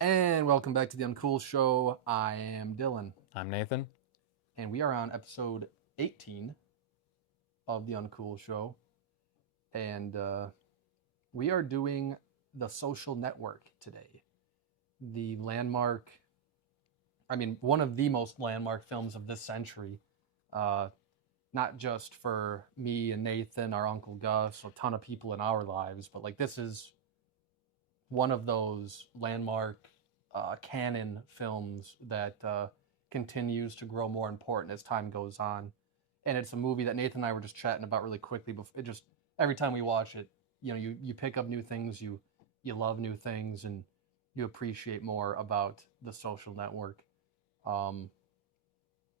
And welcome back to the Uncool Show. I am Dylan, I'm Nathan. and we are on episode 18 of the Uncool Show. And we are doing The Social Network today. The landmark, one of the most landmark films of this century. Uh, not just for me and Nathan, our Uncle Gus, a ton of people in our lives, but like this is one of those landmark canon films that continues to grow more important as time goes on. And it's a movie that Nathan and I were just chatting about really quickly. It just every time we watch it, you pick up new things, you love new things, and you appreciate more about The Social Network. Um,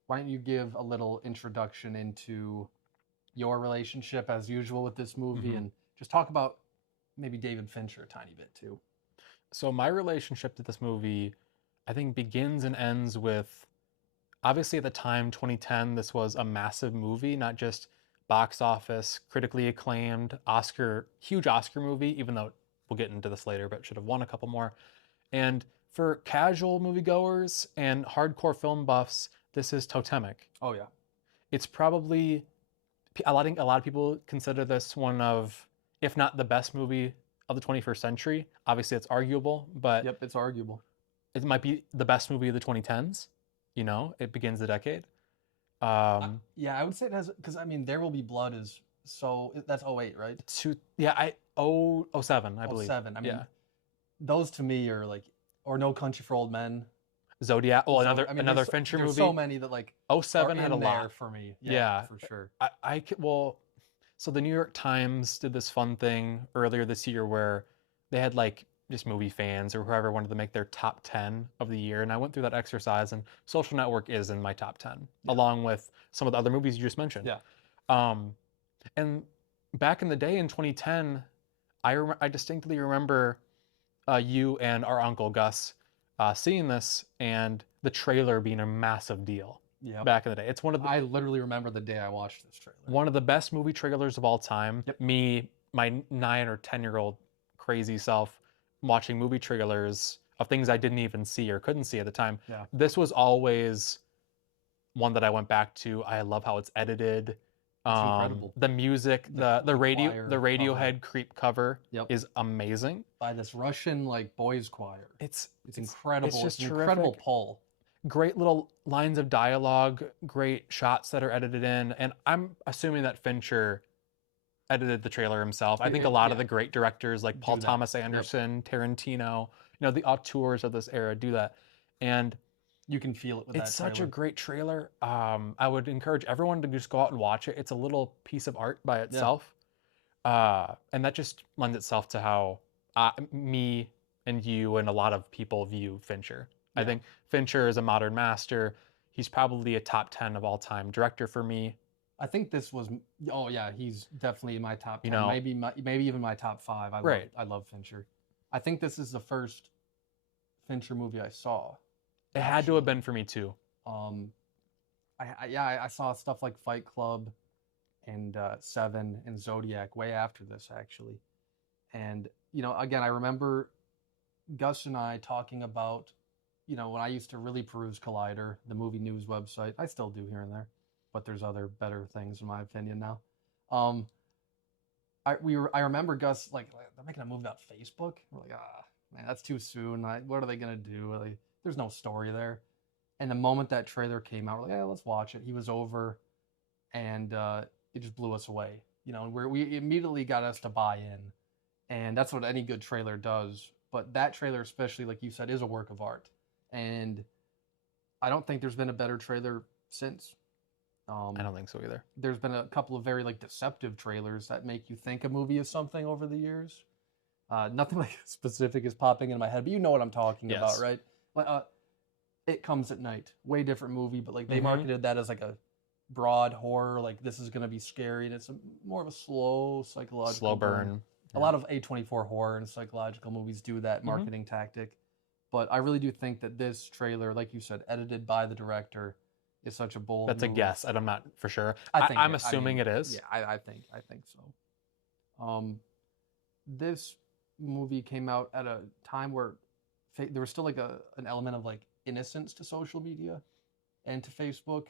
why don't you give a little introduction into your relationship as usual with this movie, hmm and just talk about maybe David Fincher a tiny bit too. So my relationship to this movie, I think, begins and ends with obviously at the time, 2010, this was a massive movie, not just box office, critically acclaimed, huge Oscar movie, even though we'll get into this later, but should have won a couple more. And for casual moviegoers and hardcore film buffs, this is totemic. Oh yeah. It's probably think a lot of people consider this one of, if not the best movie of the 21st century. Obviously, it's arguable, but Yep, it's arguable. it might be the best movie of the 2010s. It begins the decade. Yeah, I would say it has because There Will Be Blood is that's '08, right? Yeah, oh 07, I believe. '07. Yeah, Those to me are like or No Country for Old Men. Zodiac. Well, So another Fincher there's movie. so many that like Oh are 07 had a in there lot for me. Yeah, Yeah, for sure. well, so the New York Times did this fun thing earlier this year where they had like just movie fans or whoever wanted to make their top 10 of the year. And I went through that exercise, and Social Network is in my top 10, along with some of the other movies you just mentioned. Yeah. Um, and back in the day in 2010, I distinctly remember you and our uncle Gus seeing this and the trailer being a massive deal Yeah. back in the day. It's I literally remember the day I watched this trailer. one of the best movie trailers of all time. Yep. Me, my 9 or 10 year old crazy self, watching movie trailers of things I didn't even see or couldn't see at the time. Yeah. This was always one that I went back to. I love how it's edited. It's incredible. The music, the choir Radiohead Creep cover Yep. is amazing. By this Russian like boys choir. It's incredible. It's just an incredible terrific. pull. Great little lines of dialogue, great shots that are edited in, and I'm assuming that Fincher edited the trailer himself. I think a lot of the great directors like Paul Thomas Anderson, Tarantino, the auteurs of this era do that. And you can feel it with it's that such a trailer. great trailer. I would encourage everyone to just go out and watch it. It's a little piece of art by itself. And that just lends itself to how me and you and a lot of people view Fincher. I think Fincher is a modern master. He's probably a top 10 of all time director for me. I think this was. Oh yeah, he's definitely in my top 10. Maybe even my top 5. I love Fincher. I think this is the first Fincher movie I saw. It had to have been for me too. I saw stuff like Fight Club and Seven and Zodiac way after this actually, and again I remember Gus and I talking about when I used to really peruse Collider, the movie news website. I still do here and there, but there's other better things in my opinion now. I remember Gus like they're making a movie about Facebook. We're like, man, that's too soon. What are they gonna do? Like, there's no story there. And the moment that trailer came out, we're like, yeah, let's watch it. He was over, and it just blew us away. We immediately got us to buy in, and that's what any good trailer does. But that trailer, especially like you said, is a work of art, and I don't think there's been a better trailer since. I don't think so either. There's been a couple of very like deceptive trailers that make you think a movie is something over the years. Nothing like specific is popping in my head, but you know what I'm talking about, right? It Comes at Night, way different movie, but like they marketed that as like a broad horror, like this is going to be scary, and it's more of a slow psychological burn. A lot of A24 horror and psychological movies do that marketing tactic, but I really do think that this trailer, like you said, edited by the director, is such a bold. That's move. A guess, and I'm not for sure. I'm assuming it is. Yeah, I think so. This movie came out at a time where there was still like an element of like innocence to social media and to Facebook.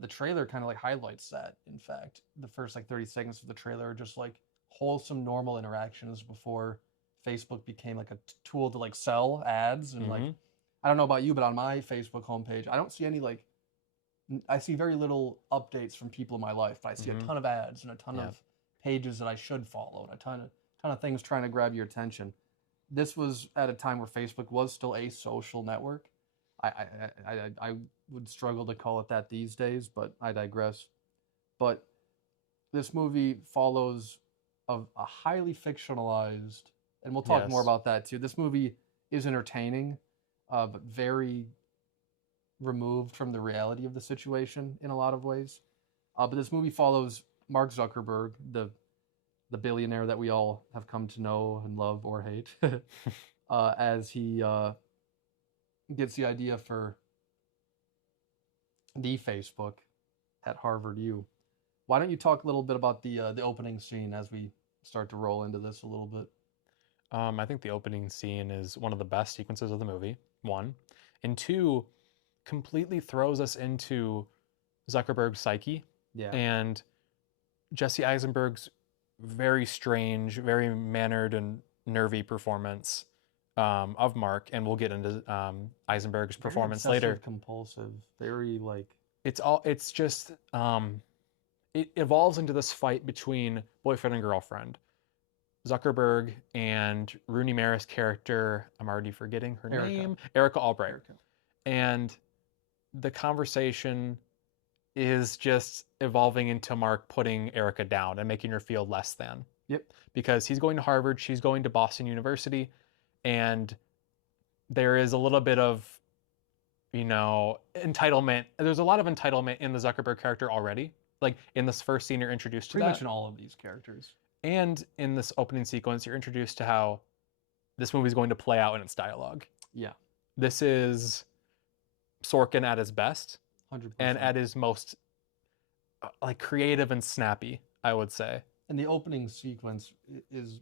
The trailer kind of like highlights that. In fact, the first like 30 seconds of the trailer are just like wholesome, normal interactions before Facebook became like a tool to like sell ads and like I don't know about you, but on my Facebook homepage, I don't see any like I see very little updates from people in my life, but I see a ton of ads and a ton of pages that I should follow and a ton of things trying to grab your attention. This was at a time where Facebook was still a social network. I would struggle to call it that these days, but I digress. But this movie follows a highly fictionalized, and we'll talk more about that too. This movie is entertaining, but very removed from the reality of the situation in a lot of ways. But this movie follows Mark Zuckerberg, the billionaire that we all have come to know and love or hate, as he gets the idea for the Facebook at Harvard U. Why don't you talk a little bit about the opening scene as we start to roll into this a little bit? I think the opening scene is one of the best sequences of the movie, one. And two, completely throws us into Zuckerberg's psyche. Yeah. And Jesse Eisenberg's very strange, very mannered and nervy performance of Mark, and we'll get into Eisenberg's performance later. Compulsive, very like it's just it evolves into this fight between boyfriend and girlfriend. Zuckerberg and Rooney Mara's character, I'm already forgetting her name, Erica Albright. And the conversation is just evolving into Mark putting Erica down and making her feel less than. Yep. Because he's going to Harvard, she's going to Boston University, and there is a little bit of, entitlement. There's a lot of entitlement in the Zuckerberg character already. Like in this first scene, you're introduced to that. Pretty much in all of these characters. And in this opening sequence, you're introduced to how this movie is going to play out in its dialogue. Yeah. This is Sorkin at his best. 100%. And at his most like creative and snappy, I would say. And the opening sequence is,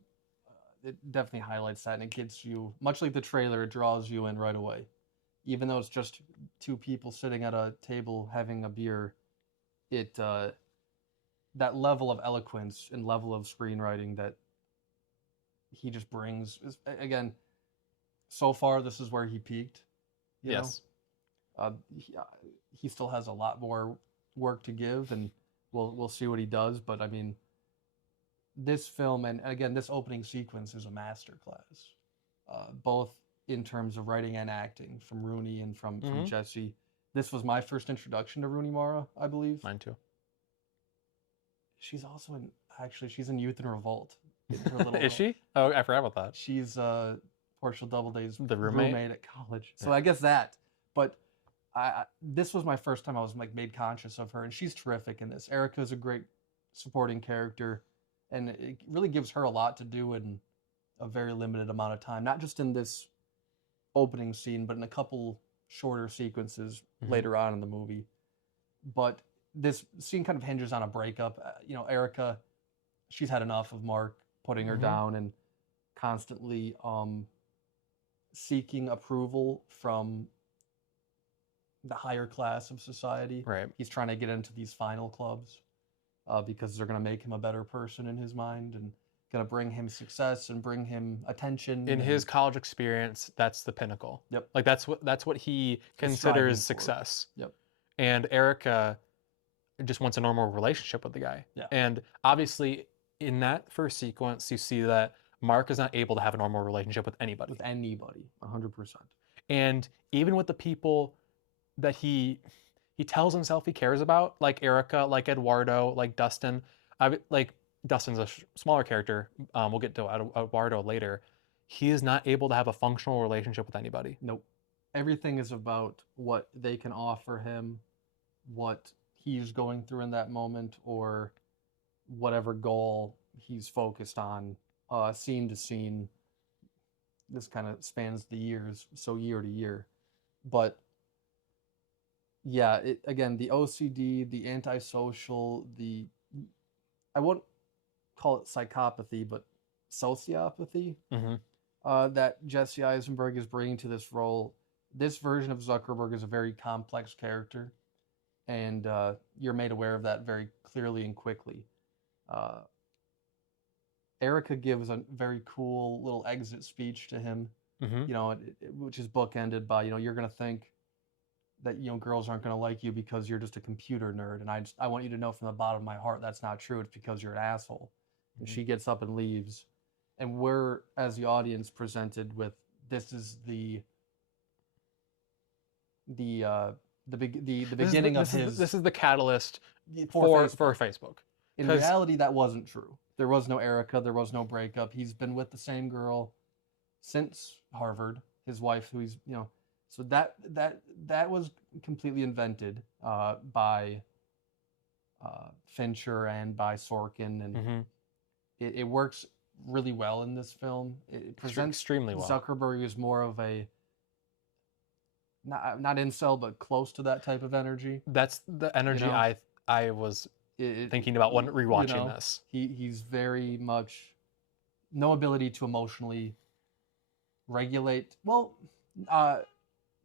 it definitely highlights that, and it gets you, much like the trailer, it draws you in right away. Even though it's just two people sitting at a table having a beer, it that level of eloquence and level of screenwriting that he just brings is, again, so far this is where he peaked. Yes. He still has a lot more work to give, and we'll see what he does. But I mean, this film and again this opening sequence is a masterclass, both in terms of writing and acting from Rooney and from Jesse. This was my first introduction to Rooney Mara, I believe. Mine too. She's also she's in Youth in Revolt. Is she? Oh, I forgot about that. She's Portia Doubleday's the roommate at college. So I guess that. But this was my first time I was like made conscious of her, and she's terrific in this. Erica's a great supporting character, and it really gives her a lot to do in a very limited amount of time. Not just in this opening scene, but in a couple shorter sequences later on in the movie. But this scene kind of hinges on a breakup. Erica, she's had enough of Mark putting her down and constantly seeking approval from the higher class of society. Right. He's trying to get into these final clubs because they're going to make him a better person in his mind and going to bring him success and bring him attention. In his college experience, that's the pinnacle. Yep. Like that's what he considers success. Yep. And Erica just wants a normal relationship with the guy. Yeah. And obviously in that first sequence, you see that Mark is not able to have a normal relationship with anybody. With anybody, 100%. And even with the people that he tells himself he cares about, like Erica, like Eduardo, like Dustin. Like Dustin's a smaller character. We'll get to Eduardo later. He is not able to have a functional relationship with anybody. Nope. Everything is about what they can offer him, what he's going through in that moment, or whatever goal he's focused on, scene to scene. This kind of spans the years, so year to year. But yeah, again, the OCD, the antisocial, I won't call it psychopathy, but sociopathy. that Jesse Eisenberg is bringing to this role. This version of Zuckerberg is a very complex character, and you're made aware of that very clearly and quickly. Uh, Erica gives a very cool little exit speech to him, Mm-hmm. which is bookended by, you're gonna think that girls aren't gonna like you because you're just a computer nerd, and I want you to know from the bottom of my heart that's not true. It's because you're an asshole. And Mm-hmm. she gets up and leaves, and we're, as the audience, presented with this is the uh, the beginning of his This is the catalyst for for Facebook. Facebook. In Because reality, that wasn't true. There was no Erica. There was no breakup. He's been with the same girl since Harvard. His wife, who he's so that was completely invented by Fincher and by Sorkin, and mm-hmm. it works really well in this film. It presents Extremely well. Zuckerberg as more of a not incel, but close to that type of energy. That's the energy I was thinking about when rewatching this. He's very much no ability to emotionally regulate. Well,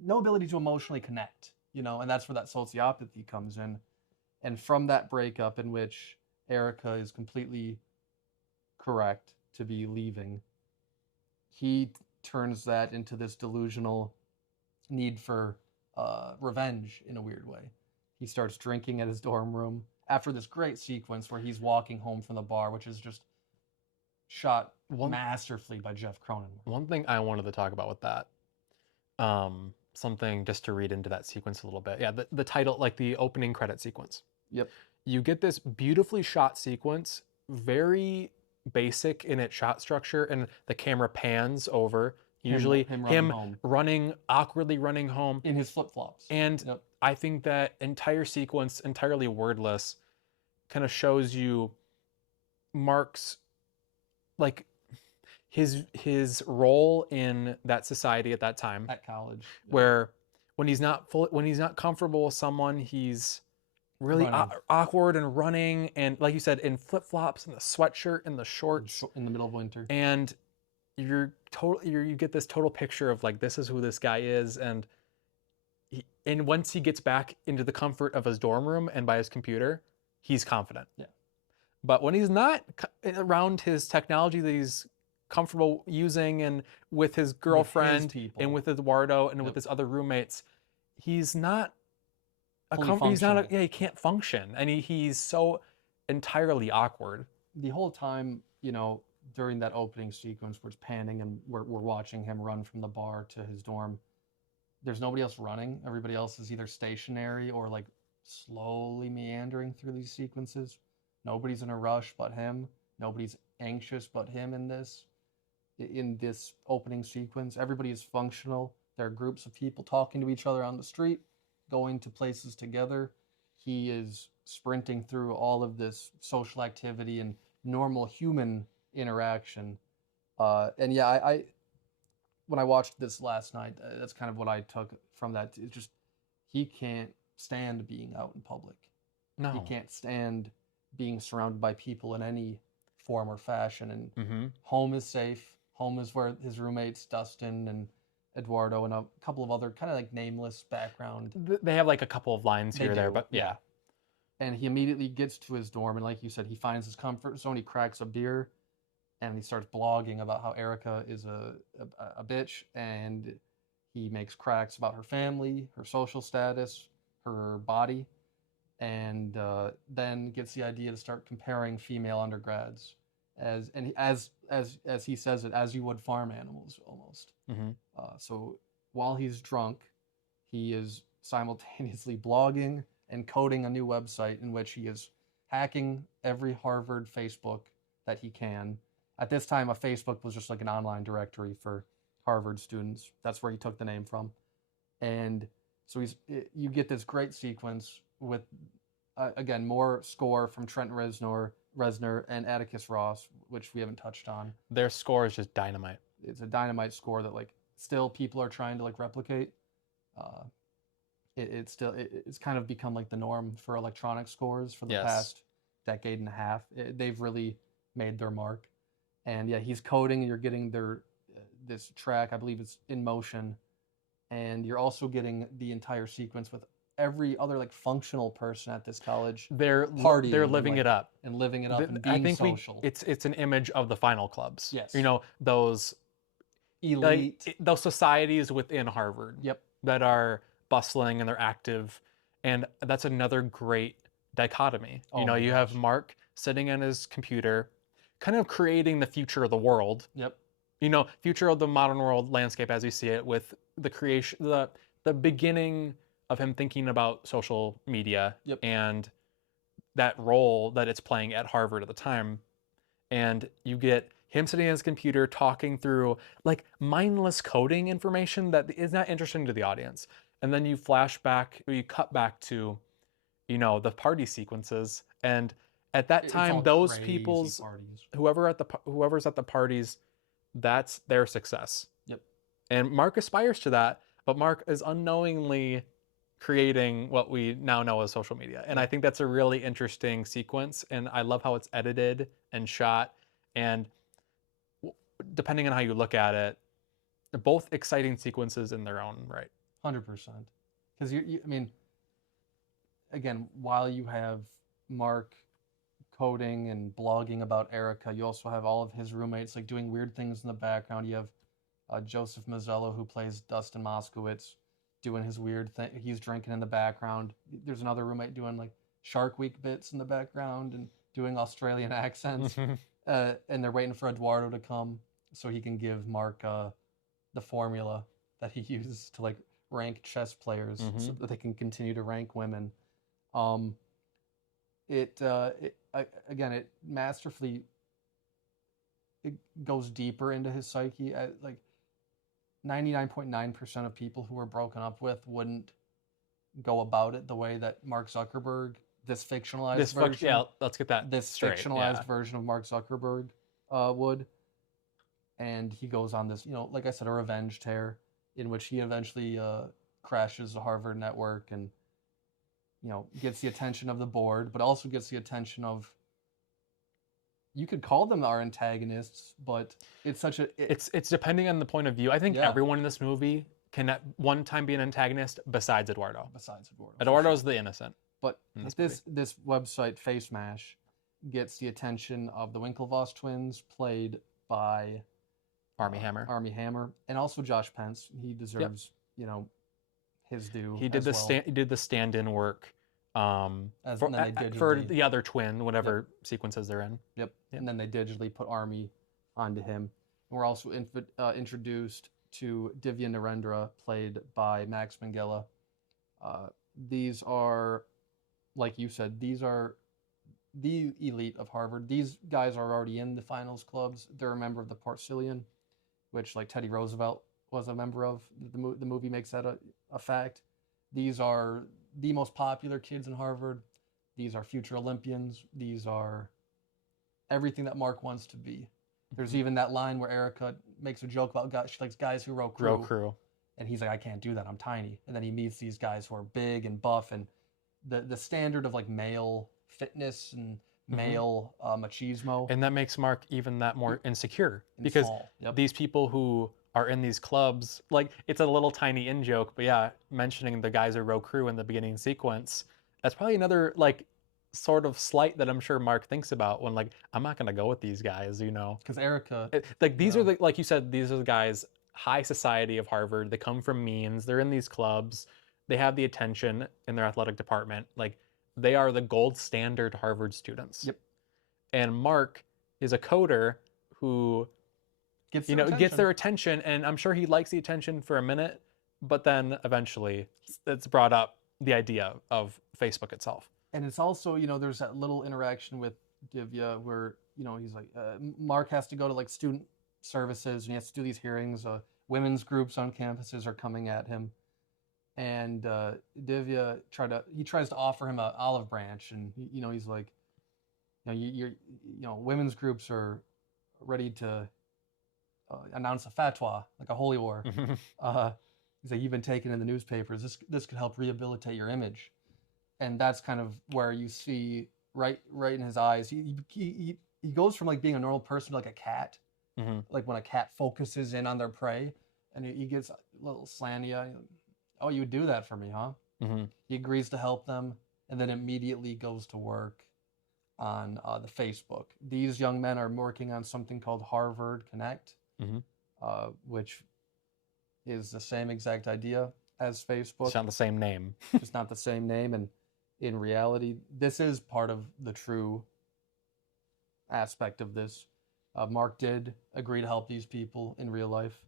no ability to emotionally connect. And that's where that sociopathy comes in. And from that breakup, in which Erica is completely correct to be leaving, he turns that into this delusional need for revenge in a weird way. He starts drinking at his dorm room after this great sequence where he's walking home from the bar, which is just shot masterfully by Jeff Cronenberg. One thing I wanted to talk about with that, something just to read into that sequence a little bit. Yeah, the title, like the opening credit sequence. Yep. You get this beautifully shot sequence, very basic in its shot structure, and the camera pans over. Usually him awkwardly running home in his flip-flops. And yep. I think that entire sequence, entirely wordless, kind of shows you Mark's, like, his role in that society at that time, at college, where when he's not comfortable with someone, he's really awkward and running, and like you said, in flip-flops and the sweatshirt and the shorts in the middle of winter, and you get this total picture of, like, this is who this guy is, and once he gets back into the comfort of his dorm room and by his computer, he's confident. Yeah. But when he's not around his technology that he's comfortable using, and with his girlfriend and with Eduardo and with his other roommates, he's not he can't function, and he's so entirely awkward. The whole time, during that opening sequence where it's panning and we're watching him run from the bar to his dorm, there's nobody else running. Everybody else is either stationary or, like, slowly meandering through these sequences. Nobody's in a rush but him. Nobody's anxious but him in this opening sequence. Everybody is functional. There are groups of people talking to each other on the street, going to places together. He is sprinting through all of this social activity and normal human interaction. And yeah, I when I watched this last night, that's kind of what I took from that. It's just, he can't stand being out in public. No. He can't stand being surrounded by people in any form or fashion. And mm-hmm. Home is safe. Home is where his roommates, Dustin and Eduardo, and a couple of other kind of like nameless background. They have like a couple of lines here or there, but yeah. And he immediately gets to his dorm, and like you said, he finds his comfort zone. He cracks a beer, and he starts blogging about how Erica is a bitch, and he makes cracks about her family, her social status, her body, and then gets the idea to start comparing female undergrads as he says it, as you would farm animals almost. Mm-hmm. So while he's drunk, he is simultaneously blogging and coding a new website in which he is hacking every Harvard Facebook that he can. At this time, a Facebook was just like an online directory for Harvard students. That's where he took the name from. And so you get this great sequence with, again, more score from Trent Reznor and Atticus Ross, which we haven't touched on. Their score is just dynamite. It's a dynamite score that, like, still people are trying to, like, replicate. It's kind of become like the norm for electronic scores for the past decade and a half. They've really made their mark. And yeah, he's coding, and you're getting this track. I believe it's in motion, and you're also getting the entire sequence with every other like functional person at this college They're partying living it up. and living it up and I being think social. it's an image of the final clubs. Yes. You know, those Elite. like those societies within Harvard. Yep. That are bustling and they're active, and that's another great dichotomy. Oh You know, my you gosh. have Mark sitting on his computer, kind of creating the future of the world. Yep. You know, future of the modern world landscape as we see it, with the creation, the beginning of him thinking about social media Yep. and that role that it's playing at Harvard at the time. And you get him sitting at his computer talking through like mindless coding information that is not interesting to the audience. And then you flash back, or you cut back to, you know, the party sequences. And at that It's time, all those crazy people's parties. whoever's at the parties, that's their success. Yep. And Mark aspires to that, but Mark is unknowingly creating what we now know as social media. And I think that's a really interesting sequence. And I love how it's edited and shot. And depending on how you look at it, they're both exciting sequences in their own right. 100%. Because I mean, again, while you have Mark coding and blogging about Erica, you also have all of his roommates like doing weird things in the background. You have Joseph Mazzello, who plays Dustin Moskowitz, doing his weird thing. He's drinking in the background. There's another roommate doing like Shark Week bits in the background and doing Australian accents. And they're waiting for Eduardo to come so he can give Mark the formula that he uses to like rank chess players so that they can continue to rank women. Again, it masterfully it goes deeper into his psyche. Like 99.9% of people who were broken up with wouldn't go about it the way that Mark Zuckerberg, this fictionalized version, yeah, let's get that this straight. fictionalized version of Mark Zuckerberg would. And he goes on this, you know, like I said, a revenge tear in which he eventually crashes the Harvard network and, you know, gets the attention of the board, but also gets the attention of, you could call them our antagonists, but it's such a... It's depending on the point of view. I think everyone in this movie can at one time be an antagonist besides Eduardo. Eduardo's the innocent. But this website, Face Mash, gets the attention of the Winklevoss twins, played by... Armie Hammer. And also Josh Pence. He deserves, you know, his due. He did he did the stand-in work for the other twin, whatever sequences they're in. Yep. And then they digitally put Armie onto him. We're also introduced to Divya Narendra, played by Max Minghella. These are, like you said, these are the elite of Harvard. These guys are already in the finals clubs. They're a member of the Porcellian, which like Teddy Roosevelt was a member of. The movie makes that a fact. These are the most popular kids in Harvard. These are future Olympians. These are everything that Mark wants to be. There's even that line where Erica makes a joke about guys, she likes guys who row crew. And he's like, I can't do that, I'm tiny. And then he meets these guys who are big and buff, and the standard of like male fitness and male machismo. And that makes Mark even that more insecure, because these people who are in these clubs, like, it's a little tiny in joke, but yeah, mentioning the guys who row crew in the beginning sequence, that's probably another like sort of slight that I'm sure Mark thinks about when, like, I'm not gonna go with these guys, you know, because Erica, like, these are the, like you said, these are the guys, high society of Harvard. They come from means. They're in these clubs. They have the attention in their athletic department. Like, they are the gold standard Harvard students. Yep. And Mark is a coder who gets their attention, and I'm sure he likes the attention for a minute, but then eventually it's brought up the idea of Facebook itself. And it's also, you know, there's that little interaction with Divya where, you know, he's like, Mark has to go to like student services and he has to do these hearings. Women's groups on campuses are coming at him. And Divya tries to offer him an olive branch, and you know, he's like, you know, women's groups are ready to announce a fatwa, like a holy war. He's like, you've been taken in the newspapers. This could help rehabilitate your image, and that's kind of where you see right in his eyes. He goes from like being a normal person to like a cat, Mhm. Like when a cat focuses in on their prey, and he gets a little slanty eye. Oh, you would do that for me, huh? Mhm. He agrees to help them, and then immediately goes to work on the Facebook. These young men are working on something called Harvard Connect, Mhm. which is the same exact idea as Facebook, It's not the same name. just not the same name. And in reality, this is part of the true aspect of this. Mark did agree to help these people in real life.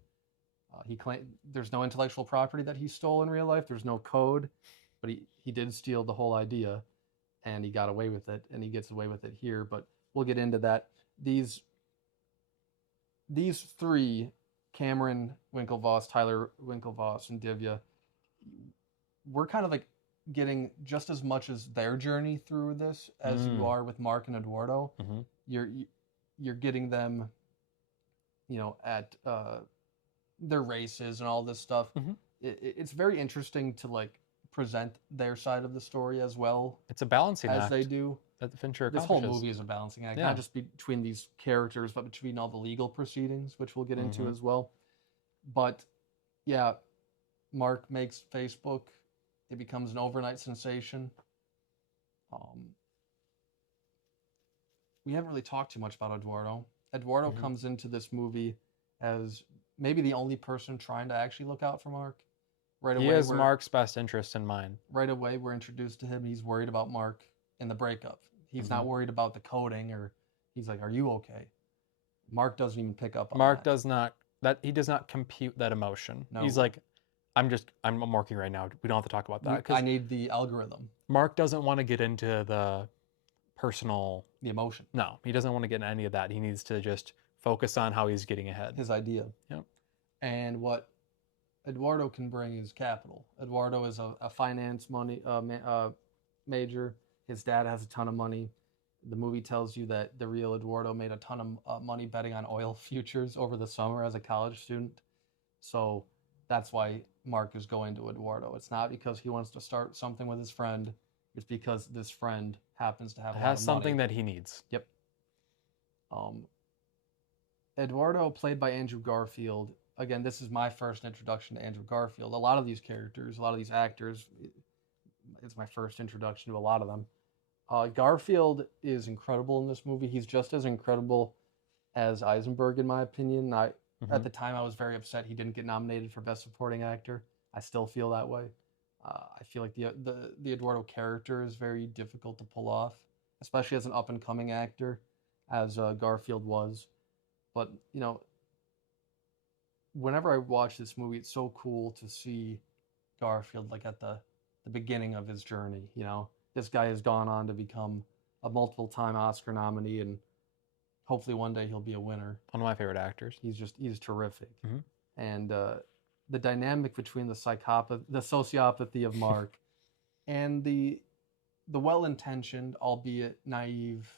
He claimed there's no intellectual property that he stole in real life. There's no code, but he did steal the whole idea, and he got away with it, and he gets away with it here. But we'll get into that. These three, Cameron Winklevoss, Tyler Winklevoss, and Divya, we're kind of like getting just as much as their journey through this as you are with Mark and Eduardo. Mhm. You're getting them, at their races and all this stuff. Mhm. It's very interesting to like present their side of the story as well It's a balancing as act they do. that Fincher This whole accomplishes. movie is a balancing act, Yeah. not just between these characters, but between all the legal proceedings, which we'll get into Mhm. as well. But yeah, Mark makes Facebook. It becomes an overnight sensation. We haven't really talked too much about Eduardo. Eduardo Mhm. comes into this movie as maybe the only person trying to actually look out for Mark. Right He away, has Mark's best interest in mind. right away we're introduced to him. He's worried about Mark in the breakup. He's not worried about the coding, or he's like, "Are you okay?" Mark doesn't even pick up on Mark that. does not he does not compute that emotion. No. He's like, I'm working right now. We don't have to talk about that I because need the algorithm, Mark doesn't want to get into the personal. the emotion, No, he doesn't want to get into any of that. He needs to just focus on how he's getting ahead. his idea. Yep. And what Eduardo can bring is capital. Eduardo is a finance major. His dad has a ton of money. The movie tells you that the real Eduardo made a ton of money betting on oil futures over the summer as a college student. So that's why Mark is going to Eduardo. It's not because he wants to start something with his friend. It's because this friend happens to have a lot Has of something money. that he needs. Yep. Eduardo, played by Andrew Garfield. Again, this is my first introduction to Andrew Garfield. A lot of these characters, a lot of these actors, it's my first introduction to a lot of them. Garfield is incredible in this movie. He's just as incredible as Eisenberg, in my opinion. At the time, I was very upset he didn't get nominated for Best Supporting Actor. I still feel that way. I feel like the Eduardo character is very difficult to pull off, especially as an up and coming actor, as Garfield was. But whenever I watch this movie, it's so cool to see Garfield like at the beginning of his journey. This guy has gone on to become a multiple-time Oscar nominee, and hopefully one day he'll be a winner. One of my favorite actors. He's terrific. Mhm. And the dynamic between the sociopathy of Mark, and the well-intentioned, albeit naive,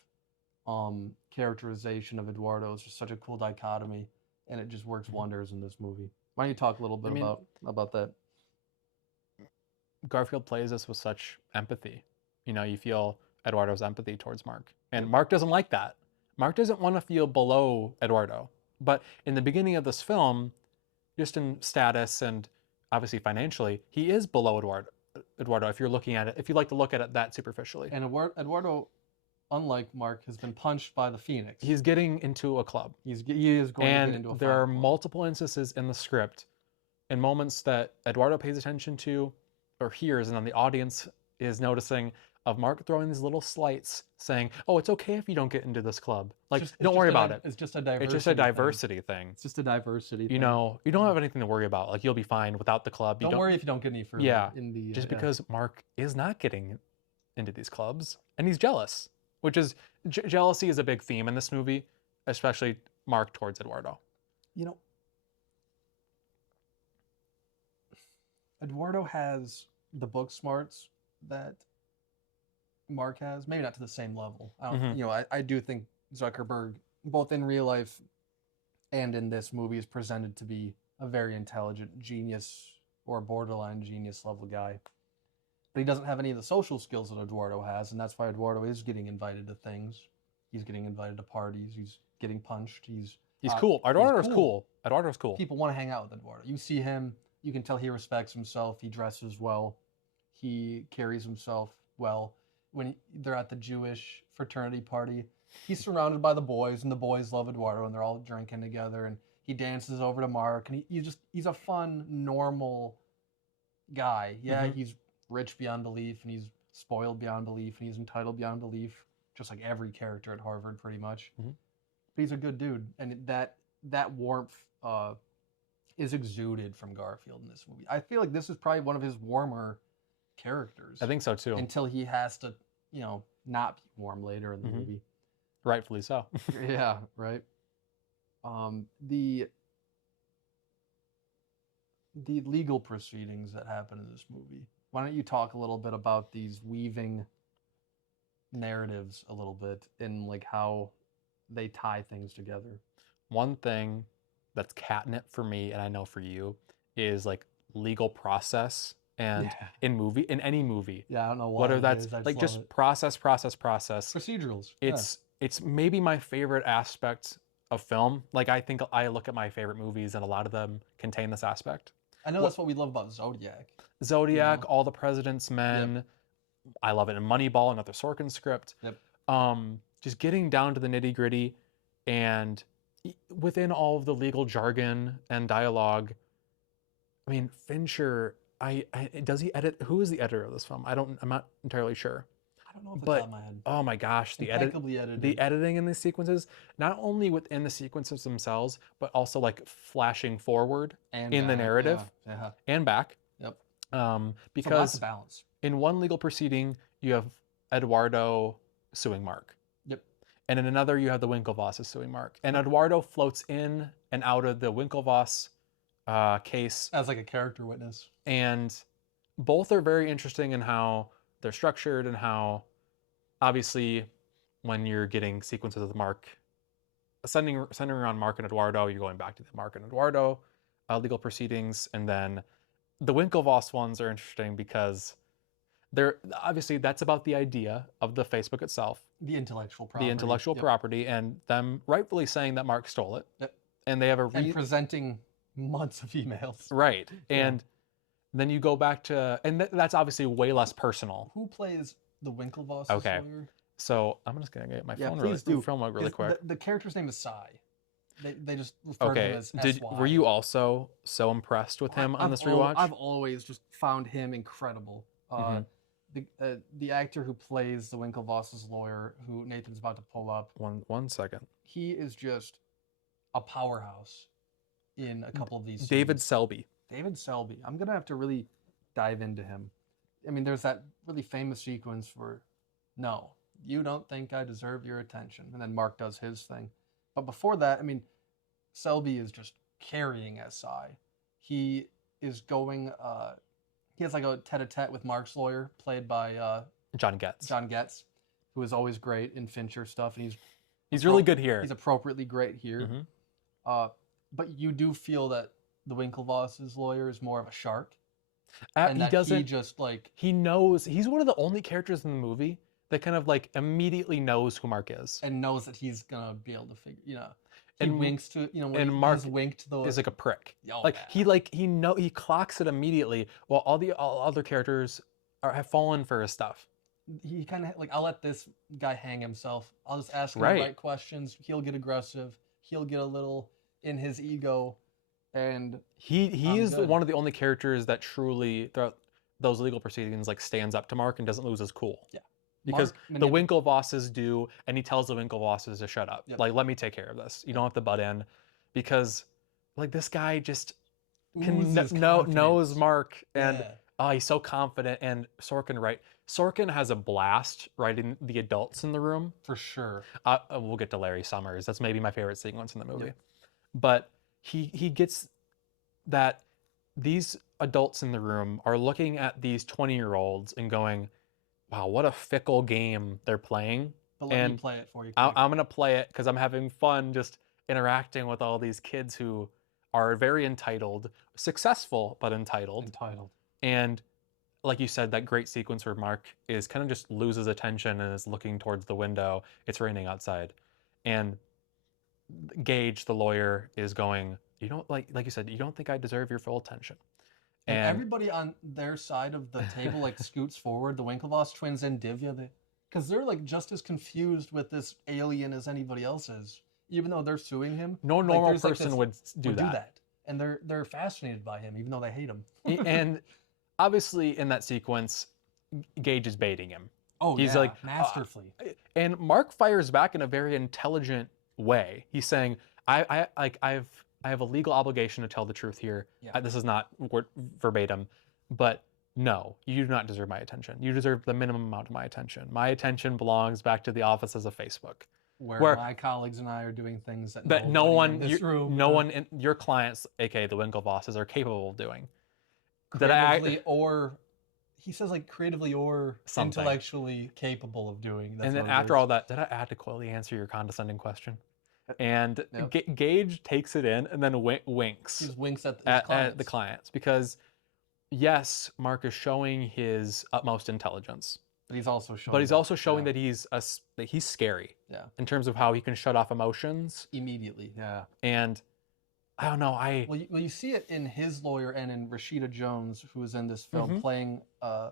characterization of Eduardo is just such a cool dichotomy, and it just works wonders in this movie. Why don't you talk a little bit about that? Garfield plays this with such empathy. You feel Eduardo's empathy towards Mark. And Mark doesn't like that. Mark doesn't want to feel below Eduardo. But in the beginning of this film, just in status and obviously financially, he is below Eduardo, if you're looking at it, if you like to look at it that superficially. And Eduardo, unlike Mark, has been punched by the Phoenix. He's getting into a club. He is going to get into a And there are club. multiple instances in the script and moments that Eduardo pays attention to or hears, and then the audience is noticing, of Mark throwing these little slights saying, "Oh, it's okay if you don't get into this club. Like, don't worry about it. It's just a diversity. It's just a diversity thing. It's just a diversity thing. You don't have anything to worry about. Like, you'll be fine without the club. Don't worry if you don't get any further. Yeah, Just because Mark is not getting into these clubs, and he's jealous, which is jealousy is a big theme in this movie, especially Mark towards Eduardo. Eduardo has the book smarts that Mark has, maybe not to the same level. I do think Zuckerberg, both in real life and in this movie, is presented to be a very intelligent genius or borderline genius level guy. But he doesn't have any of the social skills that Eduardo has, and that's why Eduardo is getting invited to things. He's getting invited to parties. He's getting punched. He's He's cool. Eduardo's cool. Eduardo's cool. People want to hang out with Eduardo. You see him, you can tell he respects himself. He dresses well. He carries himself well. When they're at the Jewish fraternity party, he's surrounded by the boys, and the boys love Eduardo, and they're all drinking together. And he dances over to Mark, and he's a fun, normal guy. Yeah, he's rich beyond belief, and he's spoiled beyond belief, and he's entitled beyond belief, just like every character at Harvard, pretty much. But he's a good dude, and that warmth is exuded from Garfield in this movie. I feel like this is probably one of his warmer characters. I think so too. Until he has to, not be warm later in the movie. Rightfully so. Yeah, right. The legal proceedings that happen in this movie. Why don't you talk a little bit about these weaving narratives a little bit and like how they tie things together? One thing that's catnip for me, and I know for you, is like legal process. And in any movie, I don't know whether that's like just process. Procedurals. It's maybe my favorite aspect of film. Like I think I look at my favorite movies, and a lot of them contain this aspect. I know that's what we love about Zodiac. All the President's Men. I love it in Moneyball, another Sorkin script. Just getting down to the nitty gritty, and within all of the legal jargon and dialogue. I mean, Fincher. Does he edit? Who is the editor of this film? I'm not entirely sure. I don't know off the top of my head. Oh my gosh, the editing in these sequences, not only within the sequences themselves, but also like flashing forward and in the narrative and back. Because lots of balance. In one legal proceeding, you have Eduardo suing Mark. And in another, you have the Winklevosses suing Mark. And Eduardo floats in and out of the Winklevoss case as like a character witness, and both are very interesting in how they're structured and how obviously when you're getting sequences of Mark centering around Mark and Eduardo, you're going back to the Mark and Eduardo legal proceedings, and then the Winklevoss ones are interesting because they're obviously that's about the idea of the Facebook itself, the intellectual property, and them rightfully saying that Mark stole it, and they have and presenting months of emails. Right. And then you go back to, and that's obviously way less personal. Who plays the Winklevoss lawyer? So I'm just going to get my phone really quick. The character's name is Cy. They just refer to him as S-Y. Were you also so impressed with him on this rewatch? I've always just found him incredible. The actor who plays the Winklevoss's lawyer, who Nathan's about to pull up. One second. He is just a powerhouse in a couple of these scenes. David Selby. I'm going to have to really dive into him. I mean, there's that really famous sequence where, no, you don't think I deserve your attention. And then Mark does his thing. But before that, I mean, Selby is just carrying SI. He is going, he has like a tete-a-tete with Mark's lawyer, played by John Getz, who is always great in Fincher stuff. And he's really good here. He's appropriately great here. But you do feel that the Winklevoss's lawyer is more of a shark. He knows, he's one of the only characters in the movie that kind of like immediately knows who Mark is. And knows that he's going to be able to figure, he winks to, and Mark winked to is like a prick. He clocks it immediately, while all other characters have fallen for his stuff. He kind of I'll let this guy hang himself. I'll just ask him the right questions. He'll get aggressive. He'll get a little in his ego, and he is one of the only characters that truly throughout those legal proceedings stands up to Mark and doesn't lose his cool. Because the Winklevosses do, and he tells the Winklevosses to shut up. Let me take care of this. You don't have to butt in, because this guy just knows Mark, and he's so confident. And Sorkin has a blast writing the adults in the room. For sure. We'll get to Larry Summers. That's maybe my favorite sequence in the movie. But he gets that these adults in the room are looking at these 20-year-olds and going, wow, what a fickle game they're playing. But let me play it for you. I'm going to play it because I'm having fun just interacting with all these kids who are very entitled, successful, but entitled. And like you said, that great sequence where Mark is kind of just loses attention and is looking towards the window. It's raining outside. And Gage, the lawyer, is going, you don't like you said, you don't think I deserve your full attention. And everybody on their side of the table like scoots forward. The Winklevoss twins and Divya, because they're like just as confused with this alien as anybody else is, even though they're suing him. No Like, normal there's, like, person this- would do do that. that, and they're fascinated by him, even though they hate him. And obviously, in that sequence, Gage is baiting him. Oh, He's yeah, like, masterfully. And Mark fires back in a very intelligent way. He's saying, I have a legal obligation to tell the truth here. Yeah. This is not verbatim, but no, you do not deserve my attention. You deserve the minimum amount of my attention. My attention belongs back to the offices of Facebook, where my colleagues and I are doing things that no nobody one, in this room, no one in your clients, aka the Winklevosses, are capable of doing. creatively or he says like creatively or Something. intellectually capable of doing. That's And then what it after is. all that, did I adequately answer your condescending question? And Yep. Gage takes it in and then winks He just winks at, at the clients because, yes, Mark is showing his utmost intelligence, but he's also showing. that he's scary. Yeah. In terms of how he can shut off emotions Immediately. Yeah. And I don't know. Well, you see it in his lawyer and in Rashida Jones, who is in this film, Mhm. playing a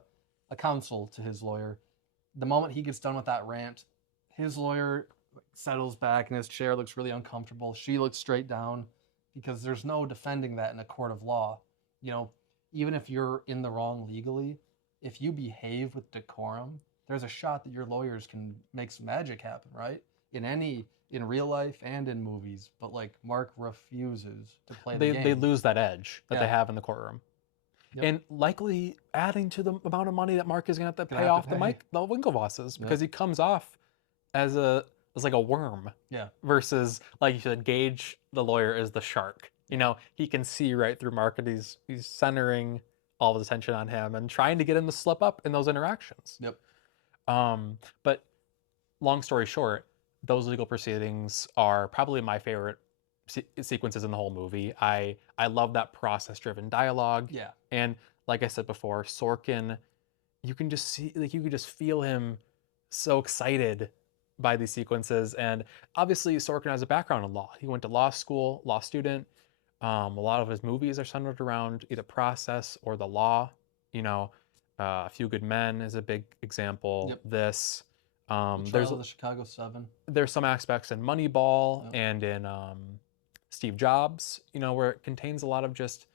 counsel to his lawyer. The moment he gets done with that rant, his lawyer settles back in his chair, looks really uncomfortable. She looks straight down because there's no defending that in a court of law. You know, even if you're in the wrong legally, if you behave with decorum, there's a shot that your lawyers can make some magic happen, right? In real life and in movies, but like Mark refuses to play the game. They lose that edge that they Yeah. have in the courtroom. Yep. And likely adding to the amount of money that Mark is going to have to pay off the Winklevosses because he comes off as like a worm. Yeah. Versus, like you said, Gage, the lawyer, is the shark. You know, he can see right through Mark and he's centering all of his attention on him and trying to get him to slip up in those interactions. Yep. But long story short, those legal proceedings are probably my favorite sequences in the whole movie. I love that process-driven dialogue. Yeah. And like I said before, Sorkin, you can just see, like, you can just feel him so excited by these sequences. And obviously, Sorkin has a background in law. He went to law school, law student. A lot of his movies are centered around either process or the law. You know, A Few Good Men is a big example. Yep. This. There's the Chicago 7. There's some aspects in Moneyball Yep. and in Steve Jobs, you know, where it contains a lot of just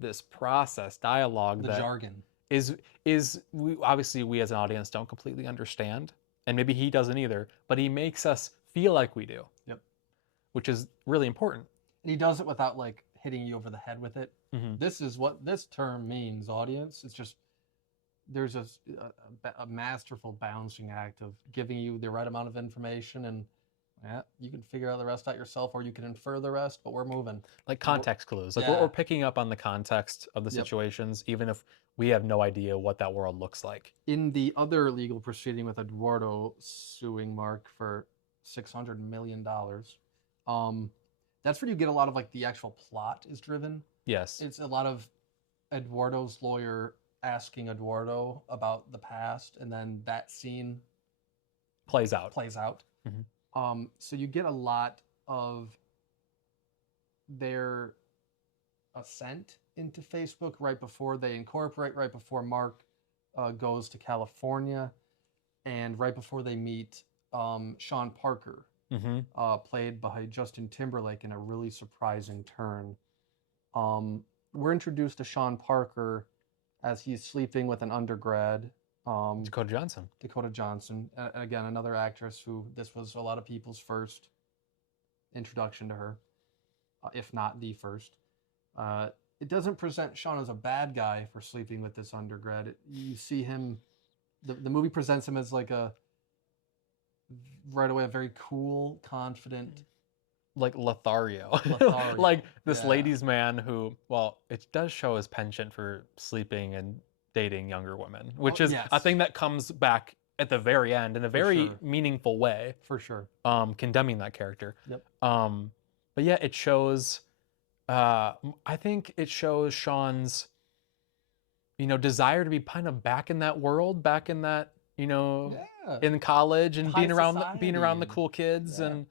this process dialogue The that jargon. is we as an audience don't completely understand, and maybe he doesn't either, but he makes us feel like we do. Yep. Which is really important. And he does it without like hitting you over the head with it. Mm-hmm. This is what this term means, audience. It's just there's a masterful balancing act of giving you the right amount of information, and you can figure out the rest out yourself, or you can infer the rest. But we're moving. Like context clues. Like Yeah. we're picking up on the context of the Yep. situations, even if we have no idea what that world looks like. In the other legal proceeding with Eduardo suing Mark for $600 million, that's where you get a lot of like the actual plot is driven. Yes. It's a lot of Eduardo's lawyer asking Eduardo about the past, and then that scene Plays out. Mhm. So you get a lot of their ascent into Facebook right before they incorporate, right before Mark goes to California, and right before they meet Sean Parker, Mm-hmm. played by Justin Timberlake in a really surprising turn. We're introduced to Sean Parker as he's sleeping with an undergrad, Dakota Johnson. Dakota Johnson. Again, another actress who this was a lot of people's first introduction to her, if not the first. It doesn't present Sean as a bad guy for sleeping with this undergrad. You see him, the movie presents him as like right away a very cool, confident, Like Lothario. Lothario, Like this yeah. ladies' man who, well, it does show his penchant for sleeping and dating younger women, which is yes. a thing that comes back at the very end in a very sure. meaningful way, for sure. condemning that character. Yep. But yeah, it shows, I think it shows Sean's, you know, desire to be kind of back in that world, back in that, you know, Yeah. in college and High being around the society cool kids. Yeah. And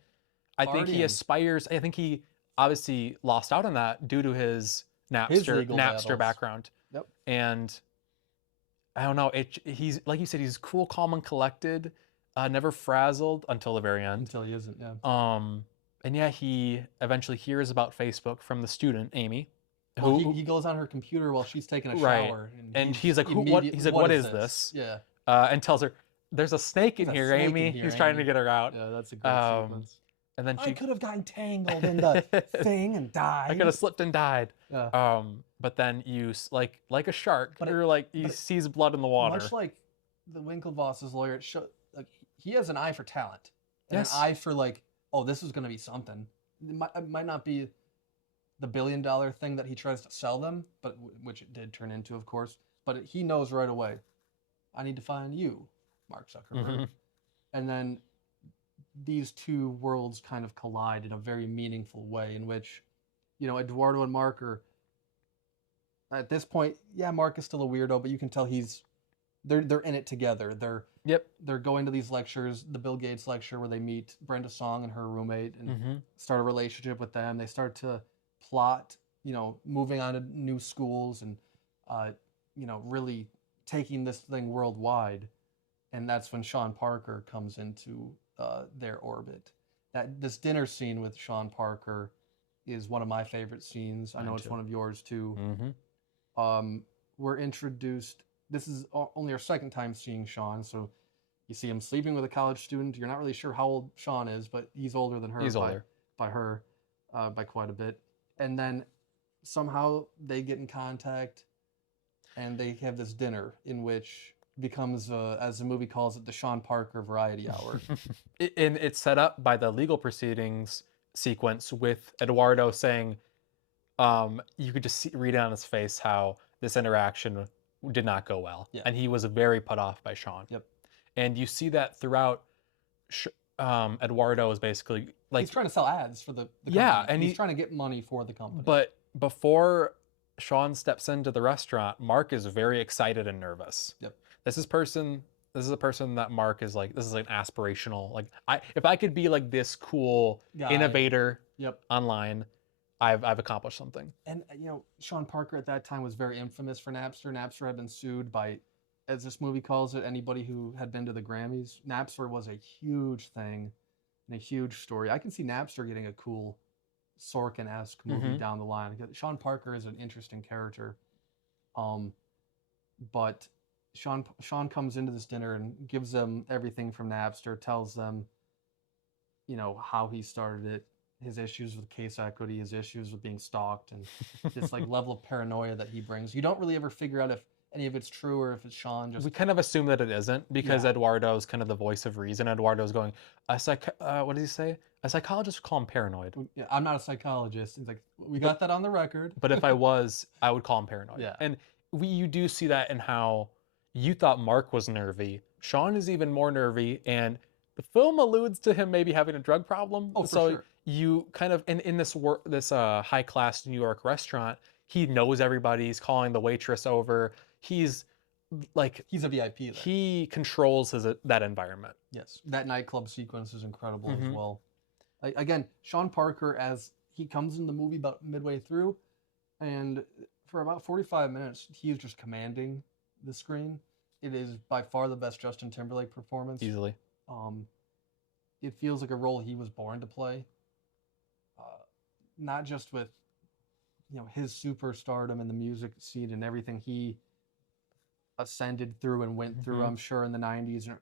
I think he partying. aspires. I think he obviously lost out on that due to his His legal Napster battles. background. Yep. And I don't know. He's like you said. He's cool, calm, and collected. Never frazzled until the very end. Until he isn't. Yeah. And yeah, he eventually hears about Facebook from the student Amy, Well, who he goes on her computer while she's taking a right, shower, and he's like, "What?" He's like, "What is this?" Yeah. And tells her, "There's a snake in There's a here, snake in Amy." here, He's trying Amy. to get her out. Yeah, that's a great sequence. And then I she could have gotten tangled in the thing and died. I could have slipped and died. Yeah. But then like a shark, But or like he sees blood in the water. Much like the Winklevoss's lawyer, like he has an eye for talent and Yes. an eye for like, oh, this is going to be something. It might not be the $1 billion thing that he tries to sell them, but which it did turn into, of course. But he knows right away, I need to find you, Mark Zuckerberg. Mm-hmm. And then these two worlds kind of collide in a very meaningful way, in which, you know, Eduardo and Mark are at this point. Yeah, Mark is still a weirdo, but you can tell they're in it together. They're going to these lectures, the Bill Gates lecture where they meet Brenda Song and her roommate and start a relationship with them. They start to plot, you know, moving on to new schools and, you know, really taking this thing worldwide. And that's when Sean Parker comes into their orbit. This dinner scene with Sean Parker is one of my favorite scenes. I know it's one of yours too. We're introduced. This is only our second time seeing Sean, so you see him sleeping with a college student. You're not really sure how old Sean is, but he's older than her. He's older by her by quite a bit. And then somehow they get in contact, and they have this dinner in which becomes, as the movie calls it, the Sean Parker Variety Hour. And it's set up by the legal proceedings sequence with Eduardo saying, you could just read it on his face how this interaction did not go well. Yeah. And he was very put off by Sean. Yep. And you see that throughout. Eduardo is basically like, he's trying to sell ads for the company. Yeah, and he's trying to get money for the company. But before Sean steps into the restaurant, Mark is very excited and nervous. Yep. This is a person that Mark is like, this is like an aspirational, like, if I could be like this cool guy, innovator yep, online, I've accomplished something. And you know, Sean Parker at that time was very infamous for Napster. Napster had been sued by, as this movie calls it, anybody who had been to the Grammys. Napster was a huge thing and a huge story. I can see Napster getting a cool Sorkin-esque movie down the line. Sean Parker is an interesting character. But Sean comes into this dinner and gives them everything from Napster, tells them, you know, how he started it, his issues with case equity, his issues with being stalked, and this like level of paranoia that he brings. You don't really ever figure out if any of it's true or if it's Sean. We kind of assume that it isn't because Eduardo's kind of the voice of reason. Eduardo's going, what does he say? A psychologist would call him paranoid. Yeah, I'm not a psychologist. He's like, we got that on the record. But if I was, I would call him paranoid. Yeah. And you do see that in how you thought Mark was nervy. Sean is even more nervy, and the film alludes to him maybe having a drug problem. Oh, for sure. You kind of in this high class New York restaurant, he knows everybody. He's calling the waitress over. He's like, he's a VIP there. He controls that environment. Yes, that nightclub sequence is incredible as well. Again, Sean Parker, as he comes in the movie about midway through, and for about 45 minutes, he's just commanding the screen. It is by far the best Justin Timberlake performance. Easily. It feels like a role he was born to play. Not just with, you know, his superstardom and the music scene and everything he ascended through and went through, I'm sure, in the 90s and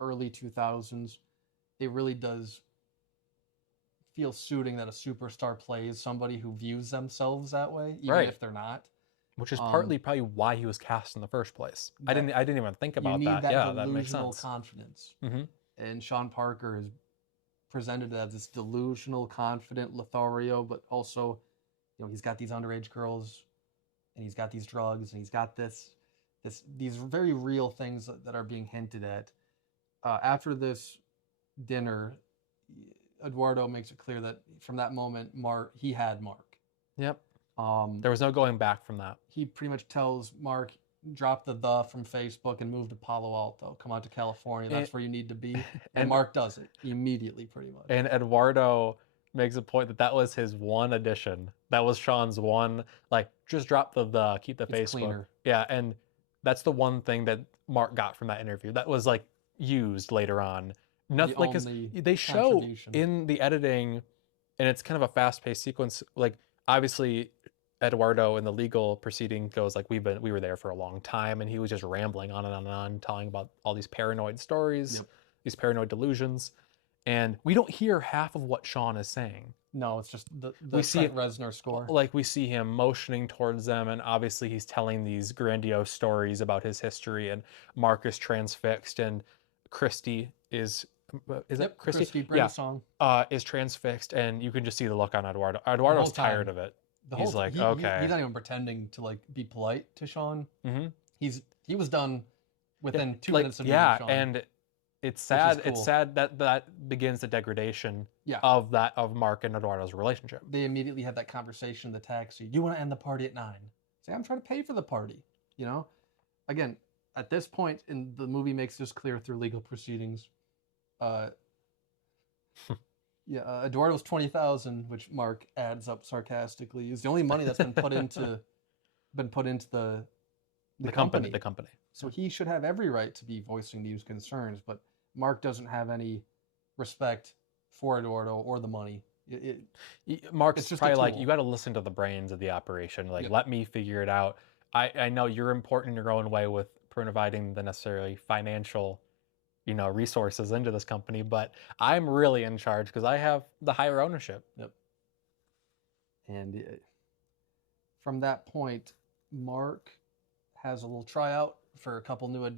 early 2000s. It really does feel suiting that a superstar plays somebody who views themselves that way, even if they're not. Which is partly probably why he was cast in the first place. I didn't even think about that. That that makes sense. Delusional confidence. And Sean Parker is presented as this delusional, confident Lothario, but also, you know, he's got these underage girls, and he's got these drugs, and he's got these very real things that are being hinted at. After this dinner, Eduardo makes it clear that from that moment, he had Mark. Yep. There was no going back from that. He pretty much tells Mark, drop the from Facebook and move to Palo Alto. Come out to California. That's where you need to be. And and Mark does it immediately, pretty much. and Eduardo makes a point that was his one addition. That was Sean's one, like, just drop keep the It's Facebook. cleaner. Yeah, and that's the one thing that Mark got from that interview. That was like used later on. Nothing, like, because they show in the editing, and it's kind of a fast-paced sequence. Like, obviously, Eduardo in the legal proceeding goes like, we were there for a long time, and he was just rambling on and on and on, telling about all these paranoid stories, these paranoid delusions, and we don't hear half of what Sean is saying. No, it's just the Trent Reznor score. Like, we see him motioning towards them, and obviously he's telling these grandiose stories about his history, and Mark is transfixed, and Christy is that Christy? Song. Is transfixed, and you can just see the look on Eduardo. Eduardo's tired of it. He's like, okay. He's not even pretending to like be polite to Sean. Mm-hmm. He was done within 2 minutes of meeting Sean. And it's sad. Cool. It's sad that begins the degradation of Mark and Eduardo's relationship. They immediately had that conversation in the taxi. You want to end the party at 9? Say, I'm trying to pay for the party. You know, again, at this point in the movie makes this clear through legal proceedings. Eduardo's $20,000, which Mark adds up sarcastically, is the only money that's been put into the company. The company. So he should have every right to be voicing these concerns, but Mark doesn't have any respect for Eduardo or the money. Mark's probably like, you got to listen to the brains of the operation. Like, let me figure it out. I know you're important in your own way with providing the necessarily financial, resources into this company, but I'm really in charge because I have the higher ownership. Yep. And from that point, Mark has a little tryout for a couple new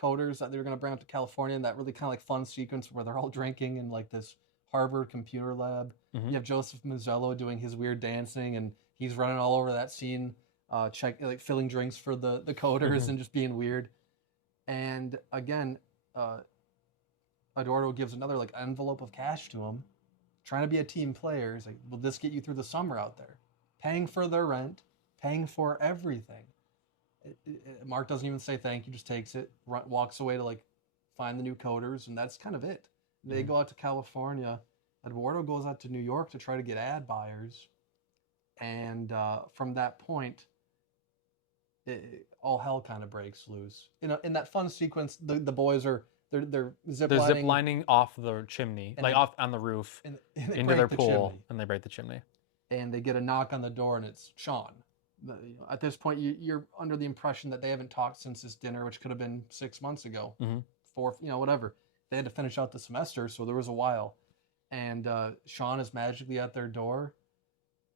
coders that they were going to bring up to California, and that really kind of like fun sequence where they're all drinking in like this Harvard computer lab. Mm-hmm. You have Joseph Mazzello doing his weird dancing, and he's running all over that scene, filling drinks for the coders and just being weird. And again, Eduardo gives another like envelope of cash to him, trying to be a team player. He's like, will this get you through the summer out there? Paying for their rent, paying for everything. Mark doesn't even say thank you, just takes it, walks away to like find the new coders, and that's kind of it. They go out to California. Eduardo goes out to New York to try to get ad buyers, and from that point, all hell kind of breaks loose. In that fun sequence, the boys are they're ziplining off the chimney, like off on the roof into their pool, and they break the chimney. And they get a knock on the door, and it's Sean. At this point, you're under the impression that they haven't talked since this dinner, which could have been 6 months ago, 4, whatever. They had to finish out the semester, so there was a while. And Sean is magically at their door,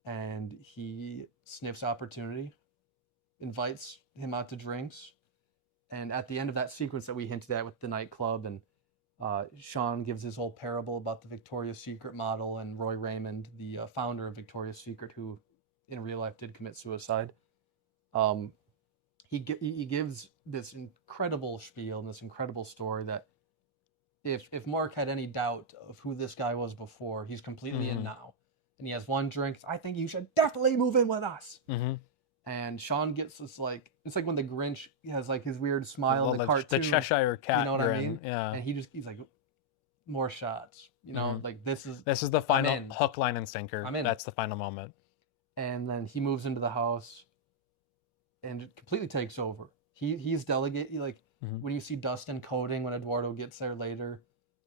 and he sniffs opportunity, invites him out to drinks. And at the end of that sequence that we hinted at with the nightclub, and Sean gives his whole parable about the Victoria's Secret model and Roy Raymond, the founder of Victoria's Secret, who in real life did commit suicide. He gives this incredible spiel and this incredible story that if Mark had any doubt of who this guy was before, he's completely in now. And he has one drink. I think you should definitely move in with us. And Sean gets this like, it's like when the Grinch has like his weird smile in the cartoon. The Cheshire Cat. You know what grin. I mean? Yeah. And he's like, more shots. Like this is the final hook, line, and sinker. I'm in. That's the final moment. And then he moves into the house, and it completely takes over. He's delegating, like when you see Dustin coding when Eduardo gets there later.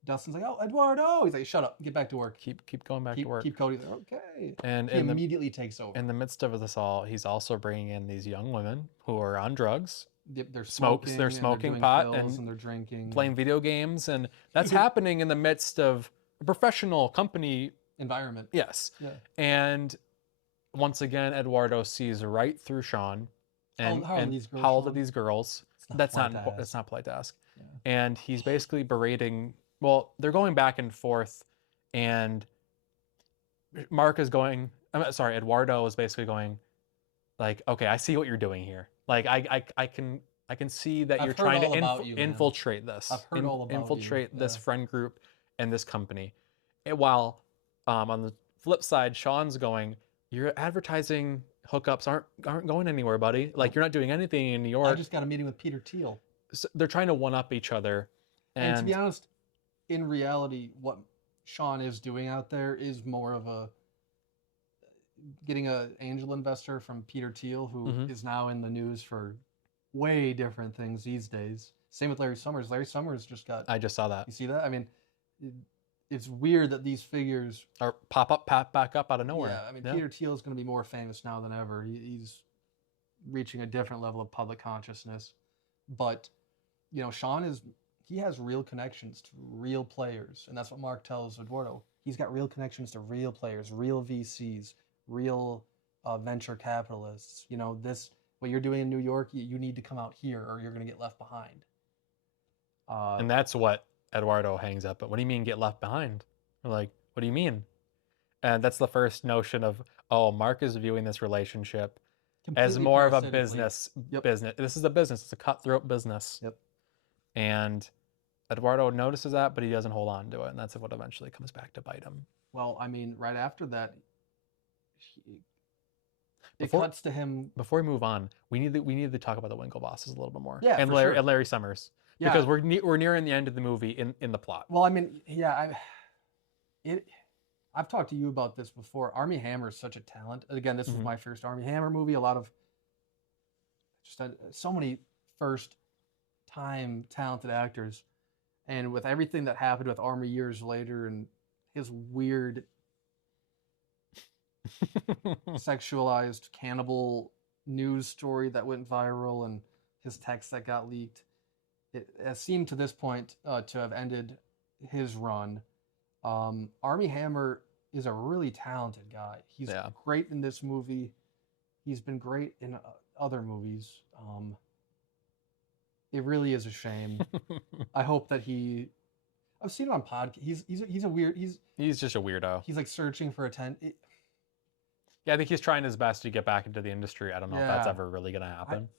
Dustin's like, "Oh, Eduardo!" He's like, "Shut up, get back to work. Keep going back to work. Keep coding." Like, okay. And he immediately takes over. In the midst of this all, he's also bringing in these young women who are on drugs. They're smoking. They're smoking pot and they're drinking, playing video games, and that's happening in the midst of a professional company environment. Yes. Yeah. And once again, Eduardo sees right through Sean. And how old are these girls? That's not polite to ask. Yeah. And he's basically berating. Well, they're going back and forth, and Eduardo is basically going, like, okay, I see what you're doing here. Like, I can see that you're trying to infiltrate this. I've heard all about infiltrate this friend group and this company. And while on the flip side, Sean's going, you're advertising hookups aren't going anywhere, buddy. Like, you're not doing anything in New I York. just got a meeting with Peter Thiel. So they're trying to one up each other. And to be honest, in reality, what Sean is doing out there is more of a getting an angel investor from Peter Thiel, who is now in the news for way different things these days. Same with Larry Summers. Larry Summers just got. I just saw that. You see that? I mean, it's weird that these figures or pop back up out of nowhere. Yeah, I mean, Peter Thiel is going to be more famous now than ever. He's reaching a different level of public consciousness. But, you know, he has real connections to real players. And that's what Mark tells Eduardo. He's got real connections to real players, real VCs, real venture capitalists. You know, what you're doing in New York, you need to come out here or you're going to get left behind. And that's what Eduardo hangs up. But what do you mean get left behind? We're like, what do you mean? And that's the first notion of, oh, Mark is viewing this relationship as more of a business. Business. This is a business. It's a cutthroat business. Yep. And Eduardo notices that, but he doesn't hold on to it, and that's what eventually comes back to bite him. Well, I mean, right after that, it cuts to him. Before we move on, we need to talk about the Winklevosses a little bit more. Yeah, and Larry Summers. Yeah. Because we're nearing the end of the movie in the plot. Well, I mean, yeah, I've talked to you about this before. Armie Hammer is such a talent. Again, this was my first Armie Hammer movie. A lot of so many first-time talented actors, and with everything that happened with Armie years later, and his weird sexualized cannibal news story that went viral, and his text that got leaked. It has seemed to this point to have ended his run. Armie Hammer is a really talented guy. He's great in this movie. He's been great in other movies. It really is a shame. I hope that I've seen it on podcast. He's a weird. He's just a weirdo. He's like searching for attention. Yeah, I think he's trying his best to get back into the industry. I don't know if that's ever really going to happen.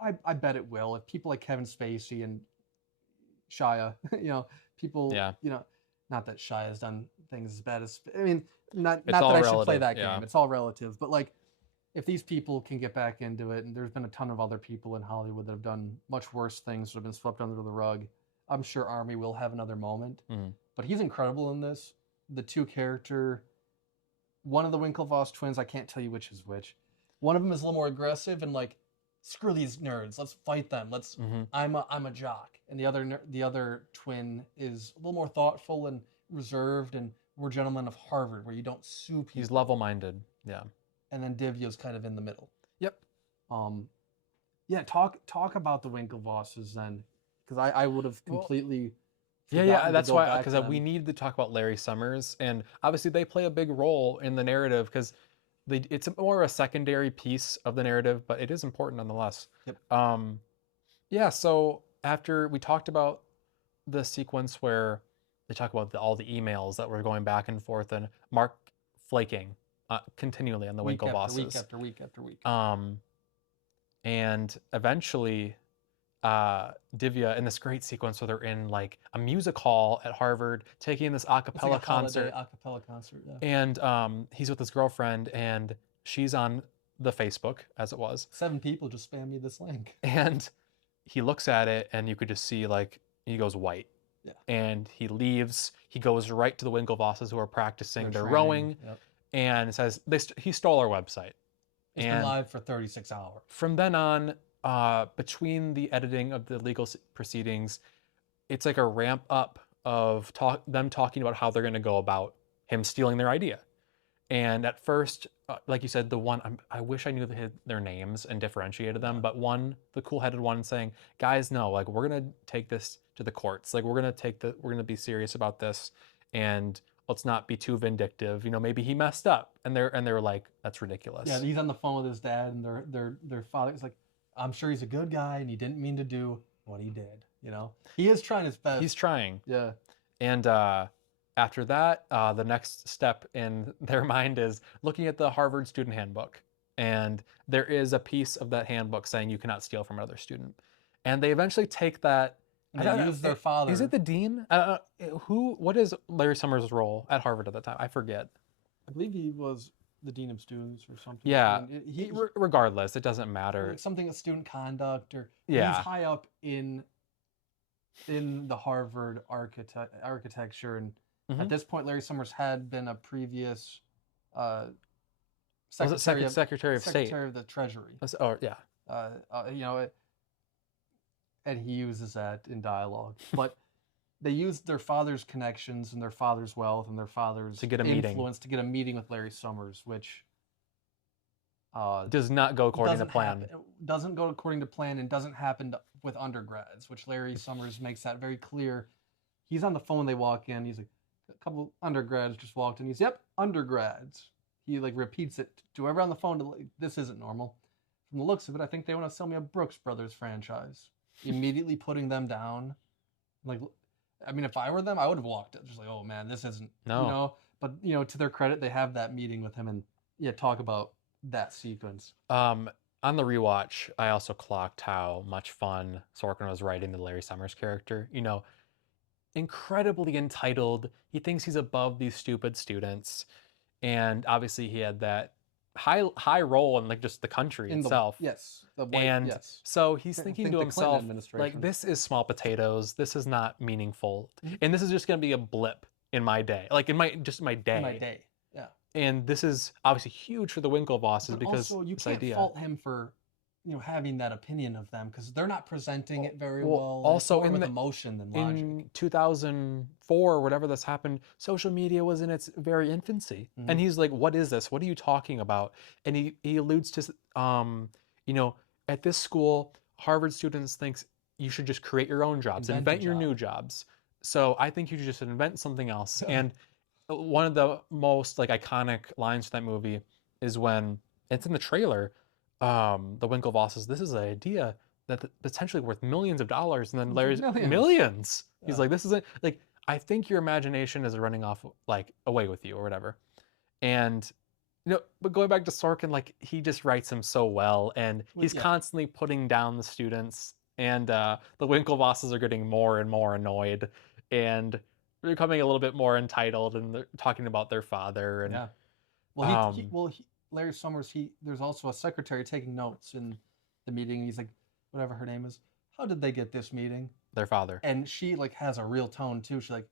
I bet it will. If people like Kevin Spacey and Shia, people, not that Shia's done things as bad as, I mean, not that I should play that game. It's all relative. But like, if these people can get back into it, and there's been a ton of other people in Hollywood that have done much worse things that have been swept under the rug, I'm sure Armie will have another moment. But he's incredible in this. The two character, one of the Winklevoss twins, I can't tell you which is which. One of them is a little more aggressive and like, screw these nerds, let's fight them. I'm a jock. And the other twin is a little more thoughtful and reserved, and we're gentlemen of Harvard, where you don't sue people. He's level-minded. Yeah. And then Divya's kind of in the middle. Yep. Yeah, talk about the Winklevosses then, because I would have completely. That's why, because we need to talk about Larry Summers, and obviously they play a big role in the narrative because it's more a secondary piece of the narrative, but it is important nonetheless. Yep. So after we talked about the sequence where they talk about all the emails that were going back and forth, and Mark flaking continually on the Winklevosses. Week after week. And eventually, Divya, in this great sequence where they're in like a music hall at Harvard, taking this a cappella concert. Yeah. And he's with his girlfriend, and she's on the Facebook, as it was. 7 people just spam me this link. And he looks at it, and you could just see like he goes white. Yeah. And he leaves. He goes right to the Winklevosses who are practicing their rowing, and says he stole our website. It's been live for 36 hours. From then on, between the editing of the legal proceedings, it's like a ramp up of them talking about how they're going to go about him stealing their idea. And at first, like you said, the one, I wish I knew their names and differentiated them, but the cool-headed one saying, guys, no, like we're going to take this to the courts. Like we're going to be serious about this, and let's not be too vindictive. Maybe he messed up. And they're like, that's ridiculous. Yeah, he's on the phone with his dad, and their father is like, I'm sure he's a good guy, and he didn't mean to do what he did. He is trying his best. He's trying. Yeah. And after that, the next step in their mind is looking at the Harvard student handbook. And there is a piece of that handbook saying you cannot steal from another student. And they eventually take that. And they use their father. Is it the dean? What is Larry Summers' role at Harvard at the time? I forget. I believe he was the dean of students or something. Yeah. I mean, he Regardless, it doesn't matter. like something of student conduct, or Yeah. he's high up in the Harvard architecture, and at this point, Larry Summers had been a previous Secretary of State of the Treasury. Oh yeah. You know, and he uses that in dialogue, but. They used their father's connections and their father's wealth and their father's influence to get a meeting with Larry Summers, which does not go according to plan. Doesn't go according to plan, and doesn't happen with undergrads, which Larry Summers makes that very clear. He's on the phone, they walk in, he's like, a couple undergrads just walked in, yep, undergrads. He like repeats it to whoever on the phone, this isn't normal. From the looks of it, I think they want to sell me a Brooks Brothers franchise. Immediately putting them down. Like, I mean, if I were them, I would have walked it. Just like, oh man, this isn't, no. You know. But you know, to their credit, they have that meeting with him and talk about that sequence. On the rewatch, I also clocked how much fun Sorkin was writing the Larry Summers character. You know, incredibly entitled. He thinks he's above these stupid students, and obviously he had that high role in like just the country itself. So he's thinking to himself, like, this is small potatoes. This is not meaningful, and this is just going to be a blip in my day, like in my day. Yeah. And this is obviously huge for the Winklevosses, because also you can't fault him for having that opinion of them, because they're not presenting it very well. Also, with emotion than logic. In 2004 or whatever this happened, social media was in its very infancy, and he's like, "What is this? What are you talking about?" And he alludes to, at this school, Harvard students think you should just create your own jobs, invent your new jobs. So I think you should just invent something else. Yeah. And one of the most like iconic lines from that movie is when it's in the trailer. The Winklevosses, this is an idea that's potentially worth millions of dollars, and then Larry's millions. He's like, this isn't like, I think your imagination is running off like away with you or whatever. And but going back to Sorkin, like, he just writes him so well, and he's constantly putting down the students, and the Winklevosses are getting more and more annoyed, and they're becoming a little bit more entitled, and they're talking about their father. And Larry Summers, there's also a secretary taking notes in the meeting. He's like, whatever her name is, how did they get this meeting? Their father. And she like has a real tone too. She's like,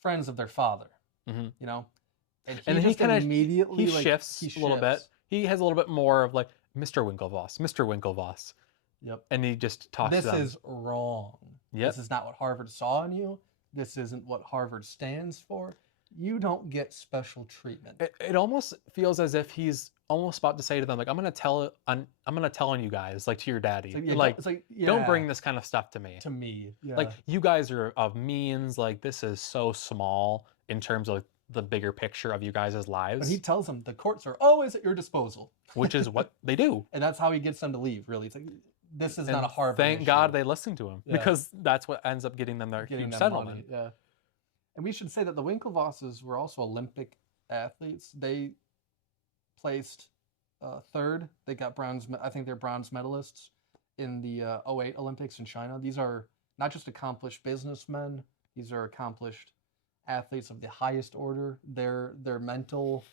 friends of their father, And he kind of immediately shifts a little bit. He has a little bit more of like, Mr. Winklevoss. Yep. And he just talks to them. This is wrong. Yep. This is not what Harvard saw in you. This isn't what Harvard stands for. You don't get special treatment. It almost feels as if he's almost about to say to them, like, I'm gonna tell on you guys, like to your daddy. Don't bring this kind of stuff to me. To me. Yeah. Like, you guys are of means, like, this is so small in terms of the bigger picture of you guys' lives. And he tells them the courts are always at your disposal. Which is what they do. And that's how he gets them to leave, really. It's like, this is not a Harvard Thank issue. God they listened to him. Yeah. Because that's what ends up getting them their huge settlement. Money. Yeah. And we should say that the Winklevosses were also Olympic athletes. They placed third. They got bronze. I think they're bronze medalists in the 2008 Olympics in China. These are not just accomplished businessmen. These are accomplished athletes of the highest order. Their mental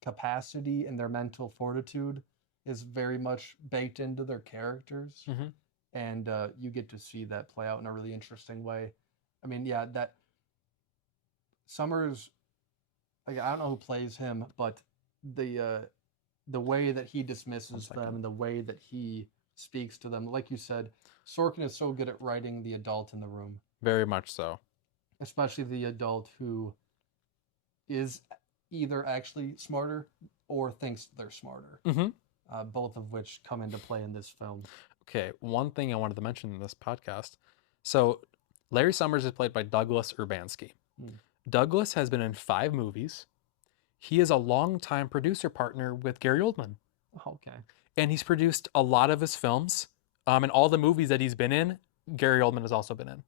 capacity and their mental fortitude is very much baked into their characters. And you get to see that play out in a really interesting way. I mean, that Summers, I don't know who plays him, but the way that he dismisses them and the way that he speaks to them, like you said, Sorkin is so good at writing the adult in the room. Very much so. Especially the adult who is either actually smarter or thinks they're smarter. Both of which come into play in this film. Okay, one thing I wanted to mention in this podcast. So, Larry Summers is played by Douglas Urbanski. Douglas has been in 5 movies. He is a longtime producer partner with Gary Oldman. Okay. And he's produced a lot of his films. And all the movies that he's been in, Gary Oldman has also been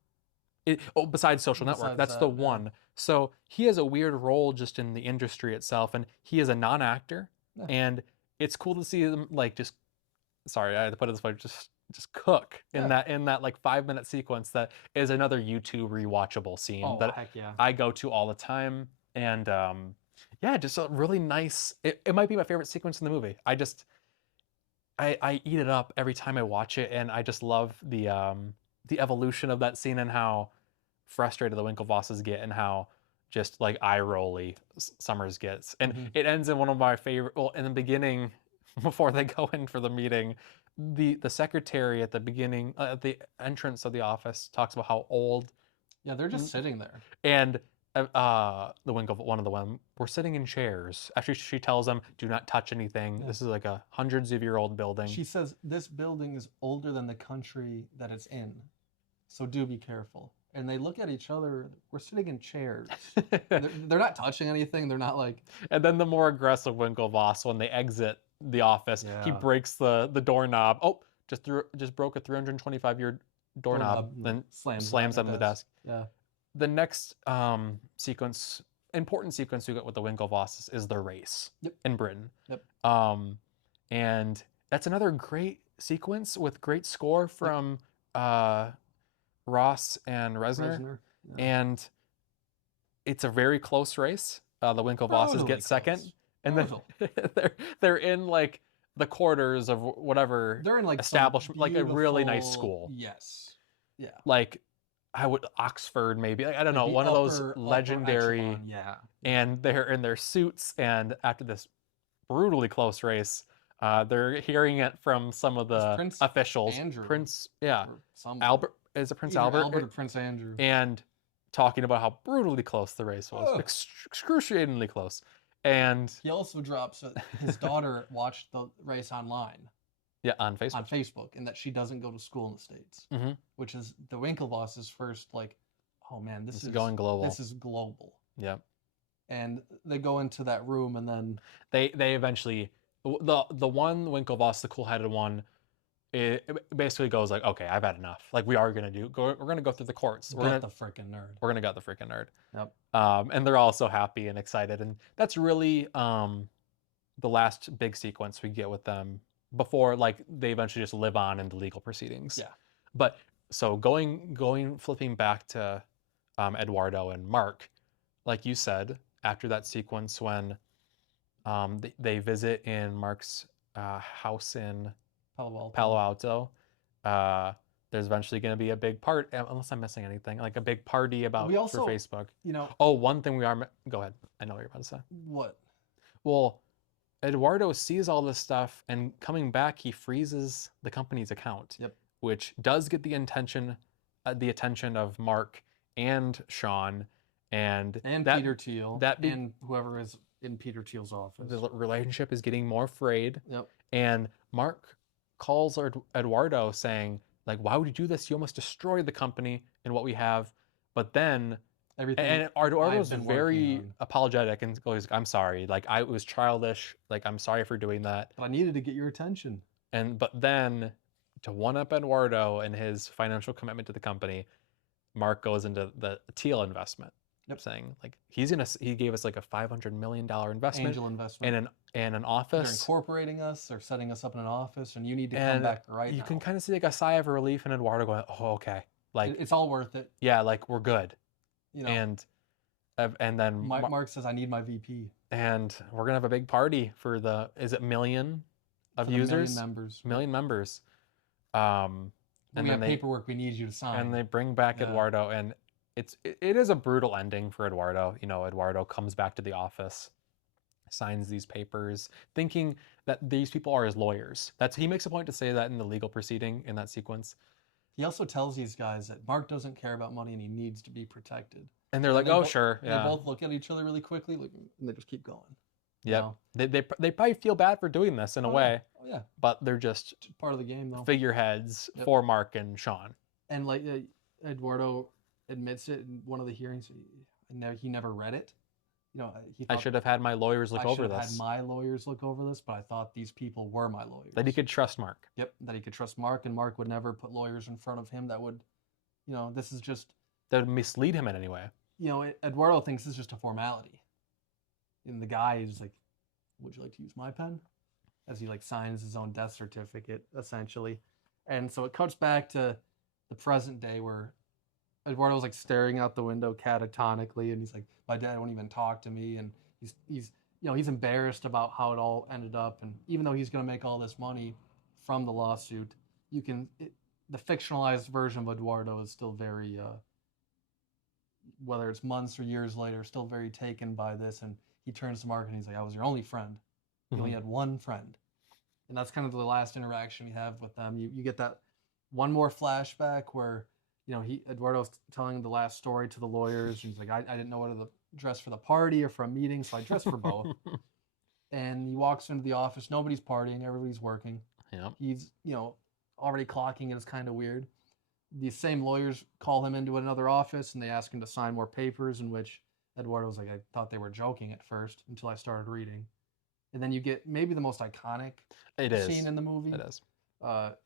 in. Besides Social Network, that's the one. So he has a weird role just in the industry itself, and he is a non-actor. Yeah. And it's cool to see him sorry, I had to put it this way, just cook in that like 5-minute sequence that is another YouTube rewatchable scene that I go to all the time. And Yeah, just a really nice. It might be my favorite sequence in the movie. I eat it up every time I watch it, and I just love the evolution of that scene and how frustrated the Winklevosses get and how just like eye rolly Summers gets. And Mm-hmm. it ends in one of my favorite. Well, in the beginning, before they go in for the meeting, the secretary at the beginning at the entrance of the office talks about how old Yeah, they're just sitting there. and the one of the one we're sitting in chairs. Actually, she tells them, "Do not touch anything. Yeah. This is like a hundreds of year old building." She says this building is older than the country that it's in, so do be careful. And they look at each other. We're sitting in chairs. They're not touching anything. They're not like. And then the more aggressive Winklevoss, when they exit the office, he Yeah. breaks the doorknob. Oh, just broke a 325-year doorknob, then slams on the desk. Yeah. The next important sequence we get with the Winklevosses is the race in Britain. Yep. And that's another great sequence with great score from Ross and Reznor. Yeah. And it's a very close race. The Winklevosses get second, and then they're in like the quarters of whatever they're in like establishment, like a really nice school. Yes. Yeah. Like Oxford maybe. Like, I don't know, one of those legendary. Echelon, yeah. And they're in their suits, and after this brutally close race, they're hearing it from some of the officials. Andrew. Prince, yeah. Albert, is it Prince Albert? Albert or Prince Andrew. And talking about how brutally close the race was. Excruciatingly close. And he also drops that his daughter watched the race online. Yeah, on Facebook. On Facebook, and that she doesn't go to school in the States. Mm-hmm. Which is the Winklevoss's first, like, oh man, this is going global. This is global. Yep. And they go into that room, and then they eventually, the one Winklevoss, the cool-headed one, it basically goes like, okay, I've had enough. Like, we're gonna go through the courts. We're the freaking nerd. We're gonna get the freaking nerd. Yep. And they're all so happy and excited, and that's really the last big sequence we get with them before, like, they eventually just live on in the legal proceedings. Yeah. But so flipping back to Eduardo and Mark, like you said, after that sequence when they visit in Mark's house in Palo Alto, there's eventually going to be a big part, unless I'm missing anything, like a big party for Facebook. One thing go ahead. I know what you're about to say. What? Well, Eduardo sees all this stuff, and coming back, he freezes the company's account, which does get the attention of Mark and Sean and Peter Thiel and whoever is in Peter Thiel's office. The relationship is getting more frayed. Yep. And Mark calls Eduardo saying, like, why would you do this? You almost destroyed the company and what we have. But then Eduardo's very apologetic and goes, I'm sorry. Like, it was childish. Like, I'm sorry for doing that. But I needed to get your attention. But then to one-up Eduardo and his financial commitment to the company, Mark goes into the Thiel investment. Saying like he gave us like a $500 million investment, angel investment, in an office. They're incorporating us. They're setting us up in an office, and you need to come back right now. You can kind of see like a sigh of relief in Eduardo going, "Oh, okay, like it's all worth it." Yeah, like we're good. And then Mark says, "I need my VP," and we're gonna have a big party for is it million of users? Million members. And we have paperwork we need you to sign. And they bring back Eduardo, and it is a brutal ending for Eduardo. Eduardo comes back to the office, signs these papers, thinking that these people are his lawyers. He makes a point to say that in the legal proceeding in that sequence. He also tells these guys that Mark doesn't care about money and he needs to be protected. And they're like, "Oh, sure." Yeah. They both look at each other really quickly, and they just keep going. Yeah. They probably feel bad for doing this in a way. Oh yeah. But they're just part of the game, though. Figureheads for Mark and Sean. And like Eduardo admits it in one of the hearings. He never read it. I should have had my lawyers look over this. I should have had my lawyers look over this, but I thought these people were my lawyers. That he could trust Mark. Yep, that he could trust Mark, and Mark would never put lawyers in front of him that would, this is just... That would mislead him in any way. Eduardo thinks it's just a formality. And the guy is like, would you like to use my pen? As he signs his own death certificate, essentially. And so it cuts back to the present day where Eduardo's staring out the window catatonically, and he's like, my dad won't even talk to me, and he's embarrassed about how it all ended up, and even though he's going to make all this money from the lawsuit, the fictionalized version of Eduardo is still very, whether it's months or years later, still very taken by this. And he turns to Mark and he's like, "I was your only friend. You only had one friend." And that's kind of the last interaction we have with them. You get that one more flashback where Eduardo's telling the last story to the lawyers. He's like, I didn't know whether to dress for the party or for a meeting, so I dressed for both. And he walks into the office. Nobody's partying. Everybody's working. Yeah. He's already clocking it. It's kind of weird. These same lawyers call him into another office and they ask him to sign more papers, in which Eduardo was like, I thought they were joking at first until I started reading. And then you get maybe the most iconic scene in the movie. It is.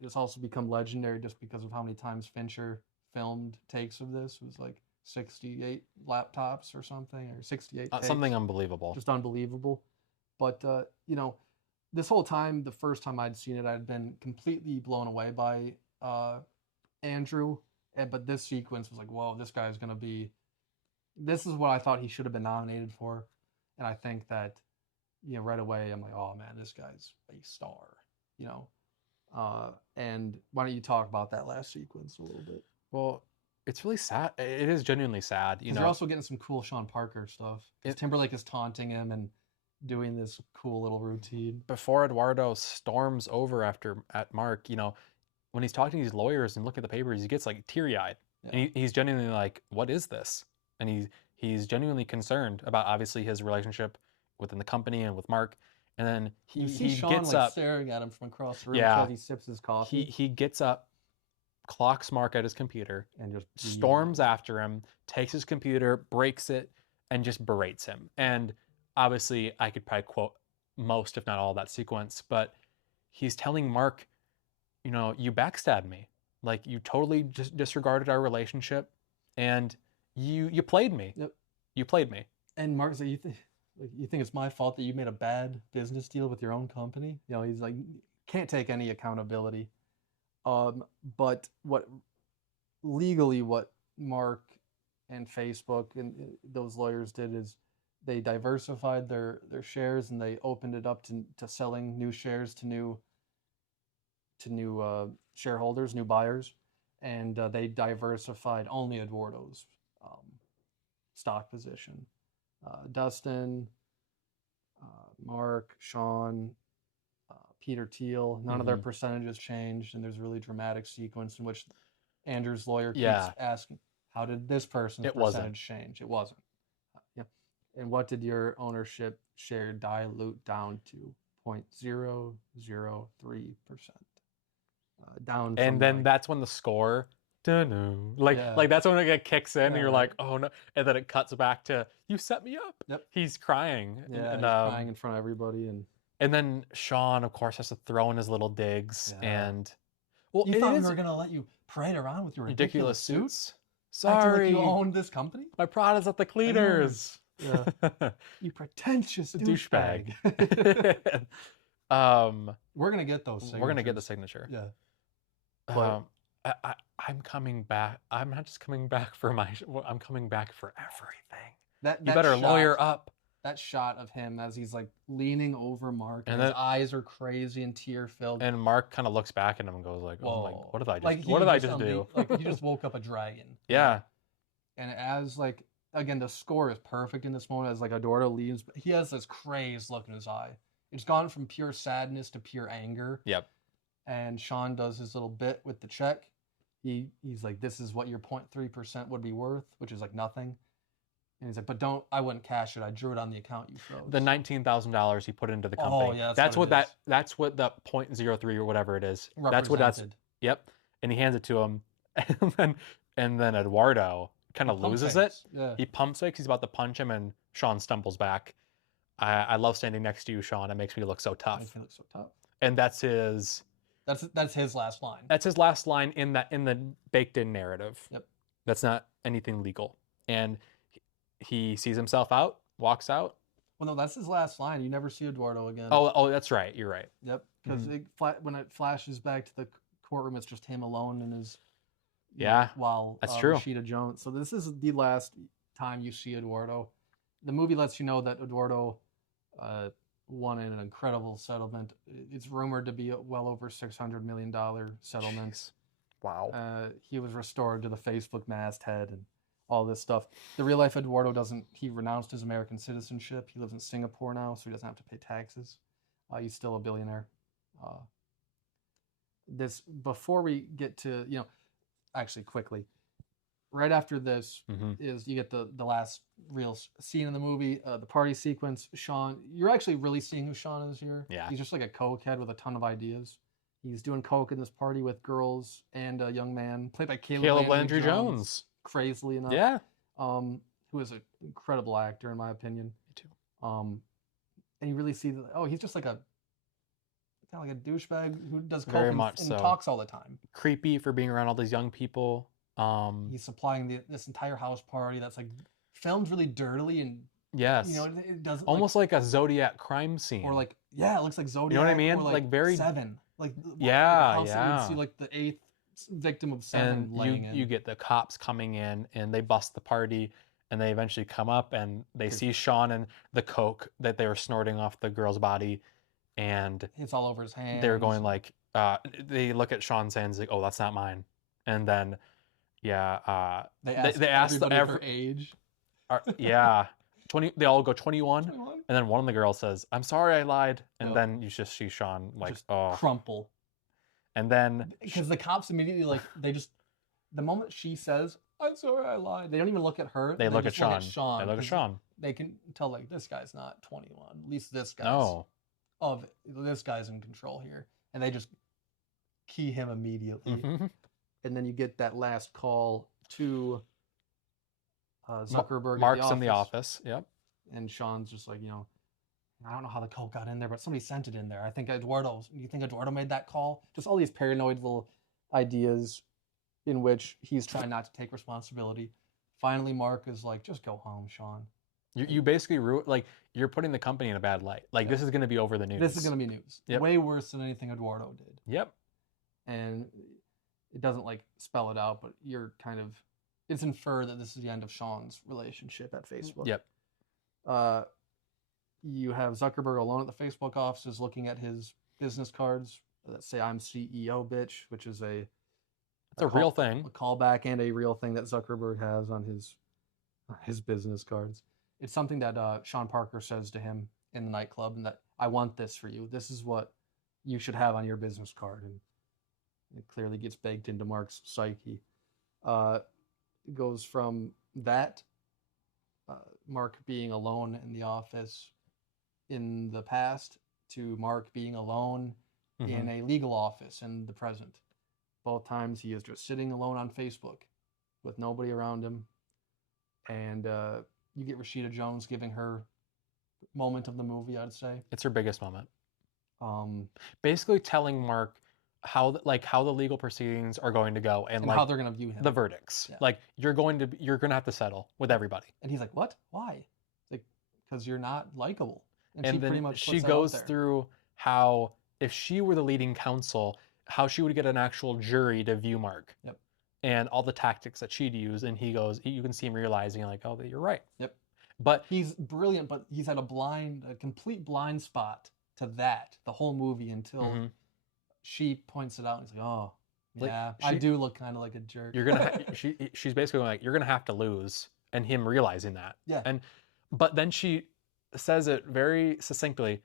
It's also become legendary just because of how many times Fincher filmed takes of this. It was like 68 laptops or something, or 68 takes. Something unbelievable. Just unbelievable. But, this whole time, the first time I'd seen it, I'd been completely blown away by Andrew. But this sequence was like, whoa, this guy's going to be... This is what I thought he should have been nominated for. And I think that, right away, I'm like, oh, man, this guy's a star, And why don't you talk about that last sequence a little bit? Well, it's really sad. It is genuinely sad. You're also getting some cool Sean Parker stuff. Timberlake is taunting him and doing this cool little routine. Before Eduardo storms over at Mark, when he's talking to these lawyers and looking at the papers, he gets like teary-eyed. Yeah. And he's genuinely like, what is this? And he's genuinely concerned about obviously his relationship within the company and with Mark. And then he Sean, gets up, staring at him from across the room as he sips his coffee. He gets up, clocks Mark at his computer, and just storms after him, takes his computer, breaks it, and just berates him. And obviously, I could probably quote most, if not all, of that sequence, but he's telling Mark, you backstabbed me. Like, you totally just disregarded our relationship, and you played me. Yep. You played me. And Mark's like, you think it's my fault that you made a bad business deal with your own company? He's like, can't take any accountability. But what Mark and Facebook and those lawyers did is they diversified their shares, and they opened it up to selling new shares to new shareholders, new buyers, and they diversified only Eduardo's stock position. Dustin, Mark, Sean, Peter Thiel, none of their percentages changed, and there's a really dramatic sequence in which Andrew's lawyer keeps asking, how did this person's percentage change? It wasn't. And what did your ownership share dilute down to? 0.003%. Down. And then that's when the score, like that's when it kicks in, and you're like, oh no, and then it cuts back to, you set me up. Yep. He's crying. Yeah, he's crying in front of everybody, and then Sean, of course, has to throw in his little digs, and you thought we were gonna let you parade around with your ridiculous suits? Sorry, like you owned this company. My Prada's at the cleaners. Yeah. You pretentious douchebag. We're gonna get those signatures. We're gonna get the signature. Yeah. I'm coming back. I'm not just coming back for I'm coming back for everything. You better lawyer up. That shot of him as he's like leaning over Mark, and his eyes are crazy and tear filled. And Mark kind of looks back at him and goes like, "Oh my, what did I just? Like, what did I just do? Like you just woke up a dragon." Yeah. And as like, again, the score is perfect in this moment as like Eduardo leaves, but he has this crazed look in his eye. It's gone from pure sadness to pure anger. Yep. And Sean does his little bit with the check. He's like, this is what your 0.3% would be worth, which is like nothing. And he's like, but I wouldn't cash it. I drew it on the account you froze. The $19,000 he put into the company. Oh yeah, that's what the 0.03 or whatever it is. That's yep. And he hands it to him, and then Eduardo kind of loses it. Yeah. He pump fakes. He's about to punch him, and Sean stumbles back. I love standing next to you, Sean. It makes me look so tough. Makes me look so tough. And that's his. That's his last line. That's his last line in the baked-in narrative. Yep. That's not anything legal. And he sees himself out, walks out. Well, no, that's his last line. You never see Eduardo again. Oh, that's right. You're right. Yep. Because when it flashes back to the courtroom, it's just him alone in his. Yeah. While that's true. Rashida Jones. So this is the last time you see Eduardo. the movie lets you know that Eduardo won an incredible settlement. It's rumored to be a well over $600 million settlement. Jeez. Wow. He was restored to the Facebook masthead and all this stuff. The real life Eduardo doesn't. He renounced his American citizenship. He lives in Singapore now, so he doesn't have to pay taxes. He's still a billionaire. This before we get to actually quickly, right after this is you get the last real scene in the movie, the party sequence. Sean, you're actually really seeing who Sean is here. Yeah. He's just like a cokehead with a ton of ideas. He's doing coke in this party with girls and a young man played by Caleb Landry Jones. Crazily enough. Yeah. Who is an incredible actor in my opinion. Me too. And you really see that, he's just like a kind of like a douchebag who does coke Very and much so. talks all the time. Creepy for being around all these young people. He's supplying this entire house party that's like filmed really dirtily and yes, it doesn't almost like a Zodiac crime scene. or like it looks like Zodiac. You know what I mean? Or like very Seven. Like yeah. You see like the 8th victim of Seven laying in. You get the cops coming in and they bust the party and they eventually come up and they see Sean and the coke that they were snorting off the girl's body and it's all over his hands. They're going like they look at Sean's hands like, oh, that's not mine. And then they ask every age. Yeah. 20 they all go 21 and then one of the girls says, I'm sorry I lied, and then you just see Sean like just crumple. And then because the cops immediately the moment she says, I'm sorry I lied, they don't even look at her. They look at Sean. They look at Sean. They can tell like this guy's not 21. At least this guy's this guy's in control here. And they just key him immediately. And then you get that last call to Zuckerberg. Mark's in the office. Yep. And Sean's just like, I don't know how the coke got in there, but somebody sent it in there. I think you think Eduardo made that call? Just all these paranoid little ideas in which he's trying not to take responsibility. Finally, Mark is like, just go home, Sean. You basically you're putting the company in a bad light. Like this is going to be over the news. This is going to be news. Yep. Way worse than anything Eduardo did. Yep. And it doesn't spell it out, but you're it's inferred that this is the end of Sean's relationship at Facebook. Yep. You have Zuckerberg alone at the Facebook offices looking at his business cards that say "I'm CEO, bitch," which is a real thing, a callback and a real thing that Zuckerberg has on his business cards. It's something that Sean Parker says to him in the nightclub, and that I want this for you. This is what you should have on your business card, and it clearly gets baked into Mark's psyche. It goes from that Mark being alone in the office in the past to Mark being alone in a legal office in the present. Both times he is just sitting alone on Facebook with nobody around him. And you get Rashida Jones giving her moment of the movie, I'd say. It's her biggest moment. Basically telling Mark how the legal proceedings are going to go and how they're going to view him. The verdicts. Yeah. Like you're going to have to settle with everybody. And he's like, "What? Why?" Like, because you're not likable. And she pretty much she goes through how if she were the leading counsel, how she would get an actual jury to view Mark. Yep. And all the tactics that she'd use, and you can see him realizing like, oh, you're right. Yep. But he's brilliant, but he's at a complete blind spot to that the whole movie until she points it out and he's like, oh, yeah, I do look kind of like a jerk. You're gonna she's basically like, you're gonna have to lose, and him realizing that. Yeah. But then she says it very succinctly.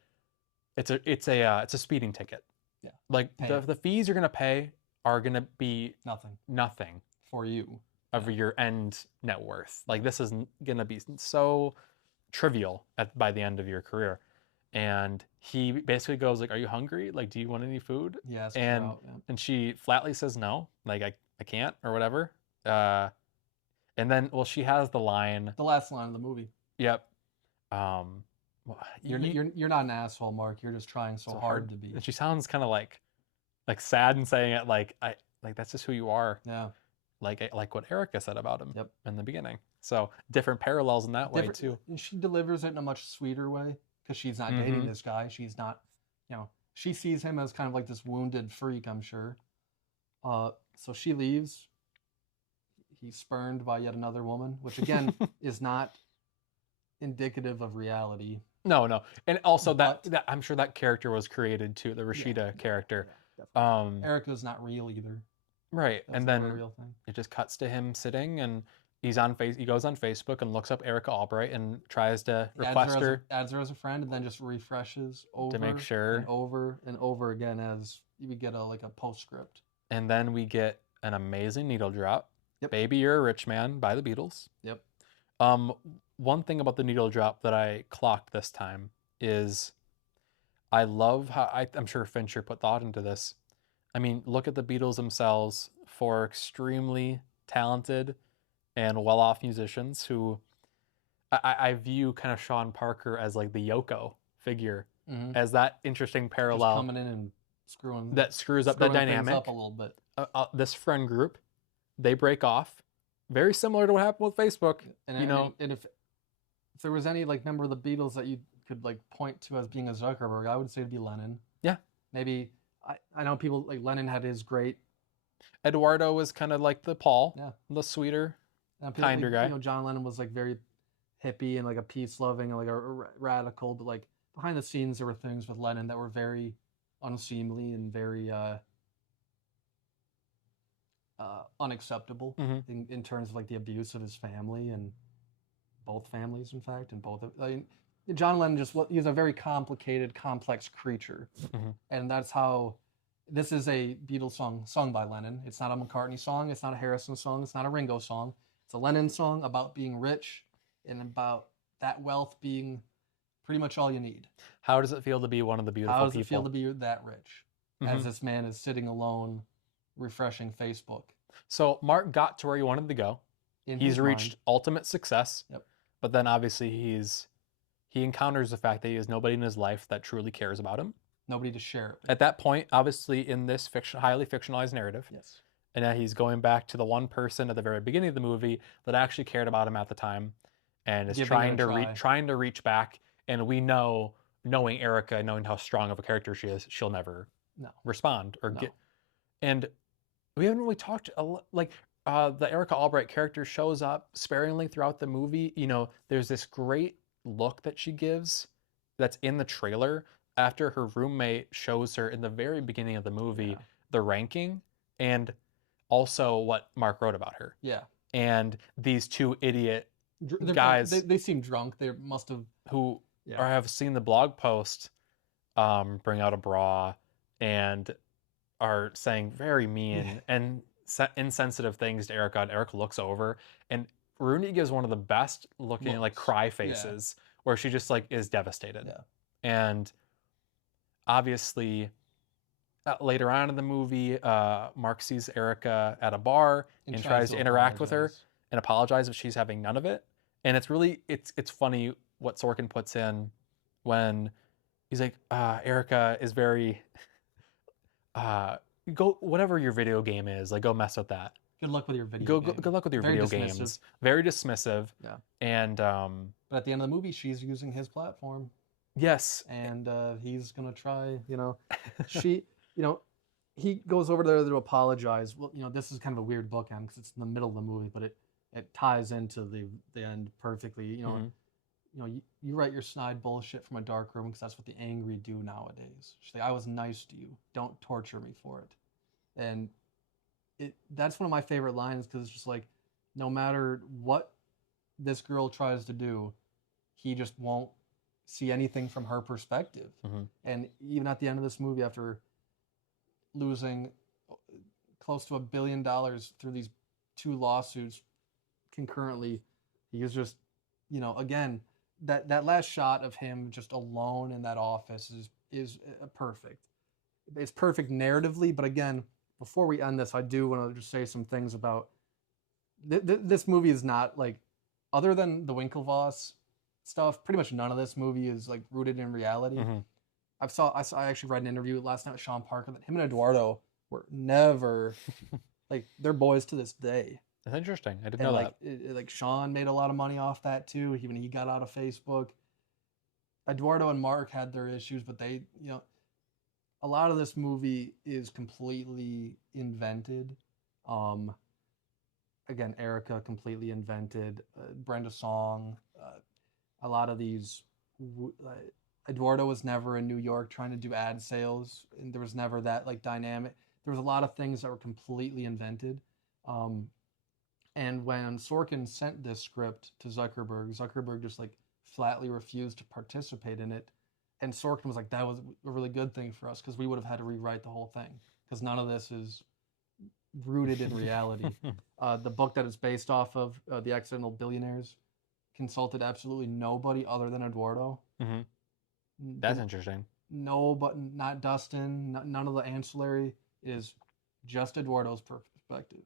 It's a speeding ticket. Yeah. Like the fees you're gonna pay are gonna be nothing for you of your end net worth. Like this is gonna be so trivial by the end of your career. And he basically goes like, "Are you hungry? Like, do you want any food?" Yes. And she flatly says no, like I can't or whatever. And then she has the line, the last line of the movie. Yep. You're not an asshole, Mark. You're just trying so hard to be. And she sounds kind of like sad and saying it like that's just who you are. Yeah. Like what Erica said about him. Yep. In the beginning. So different parallels in that way too. And she delivers it in a much sweeter way because she's not dating this guy. She's not, she sees him as kind of like this wounded freak, I'm sure. So she leaves. He's spurned by yet another woman, which again is not indicative of reality. No, and also But- that I'm sure that character was created too, the Rashida character. Definitely. Erica's not real either. Right, That's and never a then real thing. it just cuts to him sitting, and he goes on Facebook and looks up Erica Albright and tries to request her adds her as a friend, and then just refreshes over to make sure. and over and over again as we get a postscript. And then we get an amazing needle drop. Yep. Baby, You're a Rich Man by the Beatles. Yep. One thing about the needle drop that I clocked this time is I love how I'm sure Fincher put thought into this. I mean, look at the Beatles themselves, four extremely talented and well-off musicians who I view kind of Sean Parker as like the Yoko figure, as that interesting parallel. Just coming in and screws up the dynamic up a little bit. This friend group, they break off, very similar to what happened with Facebook. And if there was any like member of the Beatles that you could like point to as being a Zuckerberg, I would say it'd be Lennon. Yeah, maybe I know people like Lennon had his great. Eduardo was kind of like the Paul, the sweeter, kinder guy. John Lennon was like very hippie and like a peace loving and like a radical, but like behind the scenes there were things with Lennon that were very unseemly and very unacceptable in terms of like the abuse of his family and both families, in fact, and both. John Lennon he's a very complicated, complex creature, and that's how. This is a Beatles song sung by Lennon. It's not a McCartney song. It's not a Harrison song. It's not a Ringo song. It's a Lennon song about being rich and about that wealth being pretty much all you need. How does it feel to be one of the beautiful people? How does it feel to be that rich as this man is sitting alone refreshing Facebook? So Mark got to where he wanted to go. He's reached ultimate success. Yep. But then obviously he encounters the fact that he has nobody in his life that truly cares about him. Nobody to share it with. At that point, obviously in this highly fictionalized narrative. Yes. And now he's going back to the one person at the very beginning of the movie that actually cared about him at the time and is trying to reach back. And we know, knowing Erica, knowing how strong of a character she is, she'll never respond or get. And we haven't really talked the Erica Albright character shows up sparingly throughout the movie. There's this great look that she gives that's in the trailer after her roommate shows her in the very beginning of the movie the ranking and also what Mark wrote about her. Yeah. And these two idiot guys. They seem drunk. They must have. Who or have seen the blog post bring out a bra and are saying very mean and insensitive things to Erica. And Erica looks over and Rooney gives one of the best looking like cry faces where she just like is devastated. Yeah. And obviously later on in the movie, Mark sees Erica at a bar and tries to interact with her and apologize if she's having none of it. And it's really, it's funny what Sorkin puts in when he's like, Erica is very, go, whatever your video game is, like go mess with that. Good luck with your video game. Good luck with your video games. Very dismissive. Yeah. And but at the end of the movie, she's using his platform. Yes. And he's gonna try. He goes over there to apologize. Well, this is kind of a weird bookend because it's in the middle of the movie, but it ties into the end perfectly. You write your snide bullshit from a dark room because that's what the angry do nowadays. She's like, I was nice to you. Don't torture me for it. And that's one of my favorite lines because it's just like, no matter what this girl tries to do, he just won't see anything from her perspective. And even at the end of this movie, after losing close to $1 billion through these 2 lawsuits concurrently, he was just, again, that last shot of him just alone in that office is perfect. It's perfect narratively, but again, before we end this, I do want to just say some things about this movie is not like, other than the Winklevoss stuff, pretty much none of this movie is like rooted in reality. I actually read an interview last night with Sean Parker that him and Eduardo were never like, they're boys to this day. That's interesting. I didn't know that. Like Sean made a lot of money off that too. Even he got out of Facebook. Eduardo and Mark had their issues, but they, a lot of this movie is completely invented. Again, Erica completely invented. Brenda Song. a lot of these. Eduardo was never in New York trying to do ad sales, and there was never that like dynamic. There was a lot of things that were completely invented. Um, and when Sorkin sent this script to Zuckerberg, Zuckerberg just like flatly refused to participate in it. And Sorkin was like, that was a really good thing for us because we would have had to rewrite the whole thing because none of this is rooted in reality. The book that it's based off of, The Accidental Billionaires, consulted absolutely nobody other than Eduardo. Mm-hmm. That's interesting. No, but not Dustin, none of the ancillary. It is just Eduardo's perspective.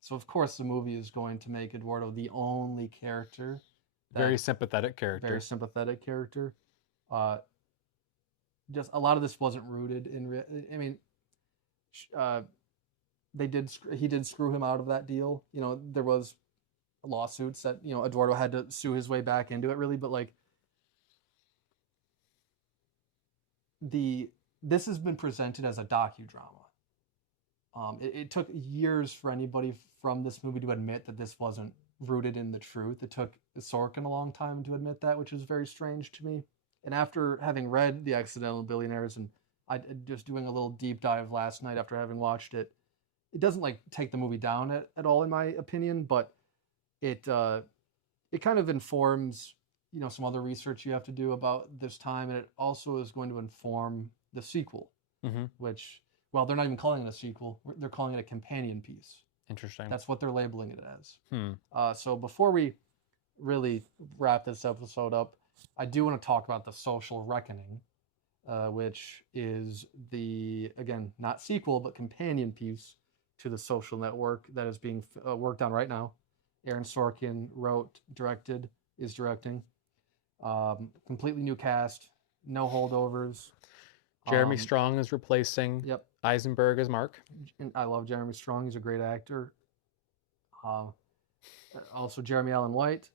So of course the movie is going to make Eduardo the only character. Very sympathetic character. Very sympathetic character. Just a lot of this wasn't rooted in. I mean, he did screw him out of that deal. You know, there was lawsuits that, you know, Eduardo had to sue his way back into it, really. But like, this has been presented as a docudrama. It took years for anybody from this movie to admit that this wasn't rooted in the truth. It took Sorkin a long time to admit that, which is very strange to me. And after having read The Accidental Billionaires, and I just doing a little deep dive last night after having watched it, it doesn't like take the movie down at all, in my opinion, but it kind of informs, you know, some other research you have to do about this time, and it also is going to inform the sequel, which, well, they're not even calling it a sequel; they're calling it a companion piece. Interesting. That's what they're labeling it as. So before we really wrap this episode up, I do want to talk about The Social Reckoning, which is the, again, not sequel, but companion piece to The Social Network that is being worked on right now. Aaron Sorkin is directing. Completely new cast, no holdovers. Jeremy Strong is replacing Eisenberg as Mark. And I love Jeremy Strong. He's a great actor. Also, Jeremy Allen White,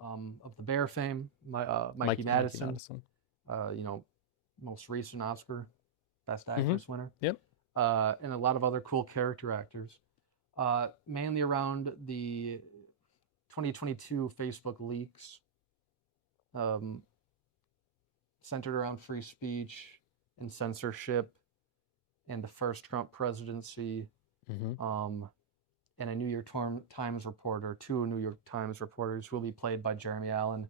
of the Bear fame, Mikey Madison. You know, most recent Oscar Best Actress winner. Yep. And a lot of other cool character actors. Mainly around the 2022 Facebook leaks, centered around free speech and censorship and the first Trump presidency, and a New York Times reporter, two New York Times reporters will be played by Jeremy Allen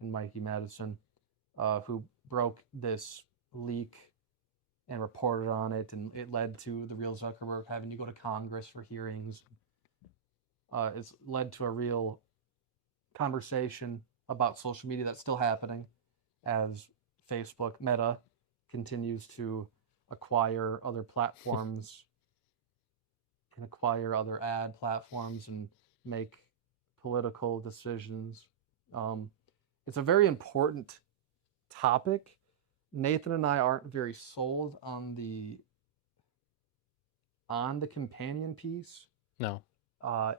and Mikey Madison, who broke this leak and reported on it, and it led to the real Zuckerberg having to go to Congress for hearings. It's led to a real conversation about social media that's still happening as Facebook, Meta, continues to acquire other platforms and acquire other ad platforms and make political decisions. It's a very important topic. Nathan and I aren't very sold on the companion piece. No.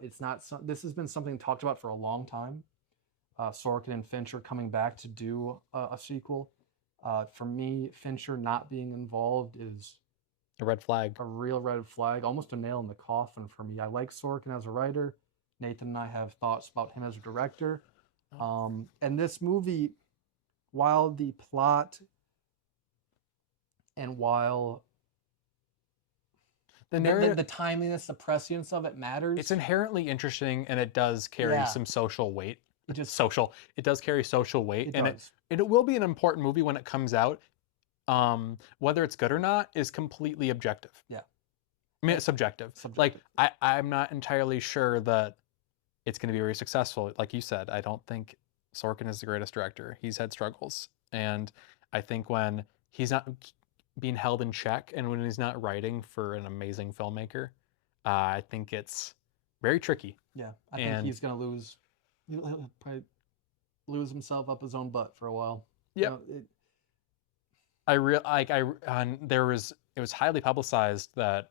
It's not. This has been something talked about for a long time. Sorkin and Fincher coming back to do a sequel. For me, Fincher not being involved is a red flag. A real red flag, almost a nail in the coffin for me. I like Sorkin as a writer. Nathan and I have thoughts about him as a director. And this movie, while the plot and while the narrative, the timeliness, the prescience of it matters. It's inherently interesting, and it does carry some social weight. It does carry social weight, and it will be an important movie when it comes out. Whether it's good or not is completely objective. Yeah. I mean, it's subjective. Like, I'm not entirely sure that it's going to be very successful. Like you said, I don't think Sorkin is the greatest director. He's had struggles. And I think when he's not being held in check and when he's not writing for an amazing filmmaker, I think it's very tricky. Yeah. I think he's going to lose. He'll probably lose himself up his own butt for a while. Yeah. It was highly publicized that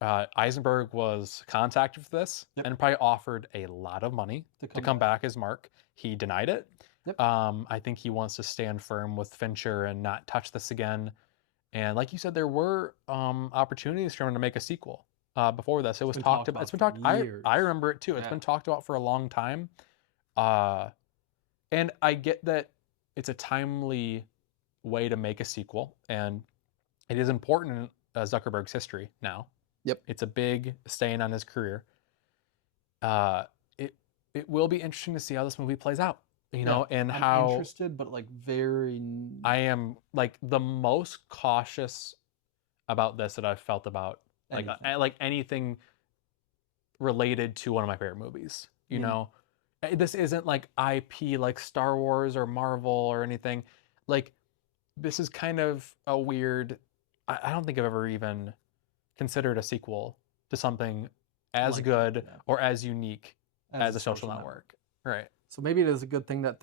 Eisenberg was contacted for this and probably offered a lot of money to come back as Mark. He denied it. I think he wants to stand firm with Fincher and not touch this again. And like you said, there were opportunities for him to make a sequel. Before this, it was talked about. It's been talked. I remember it too. It's been talked about for a long time. And I get that it's a timely way to make a sequel, and it is important in Zuckerberg's history now. Yep. It's a big stain on his career. Uh, it it will be interesting to see how this movie plays out, and I'm how interested, but like very. I am like the most cautious about this that I've felt about like anything related to one of my favorite movies. This isn't like IP like Star Wars or Marvel or anything. Like this is kind of a weird. I don't think I've ever even considered a sequel to something as Like good that, yeah. or as unique as a a social network. Right. So maybe it is a good thing that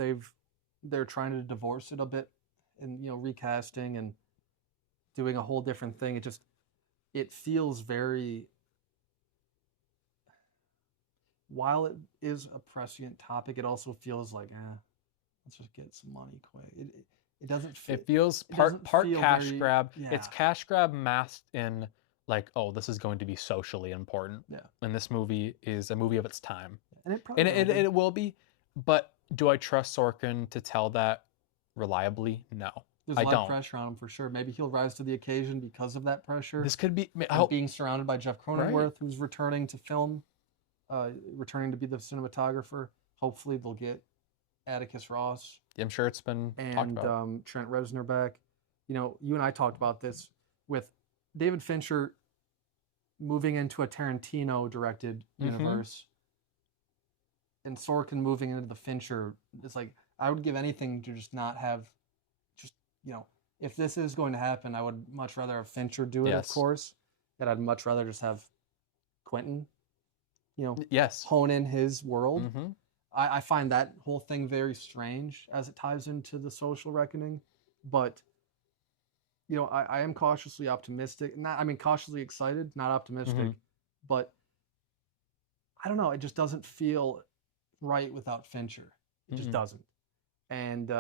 they're trying to divorce it a bit, and recasting and doing a whole different thing. It feels very, while it is a prescient topic, it also feels like, let's just get some money quick. It doesn't feel. It feels part feel cash very- grab. yeah. It's cash grab masked in like, oh, this is going to be socially important. Yeah. And this movie is a movie of its time. And it probably And will be. it will be. But do I trust Sorkin to tell that reliably? No. There's I a lot don't. of pressure on him for sure. Maybe he'll rise to the occasion because of that pressure. This could be And being surrounded by Jeff Cronenworth, Right. who's returning to film, returning to be the cinematographer. Hopefully, they'll get Atticus Ross I'm sure it's been talked and about. Trent Reznor back. You and I talked about this with David Fincher moving into a Tarantino-directed universe, and Sorkin moving into the Fincher. It's like I would give anything to just not have, if this is going to happen, I would much rather have Fincher do it, Yes. of course, and I'd much rather just have Quentin, Yes. hone in his world. Mm-hmm. I find that whole thing very strange as it ties into the social reckoning, but I am cautiously optimistic. Cautiously excited, not optimistic, but I don't know. It just doesn't feel right without Fincher. It just doesn't. And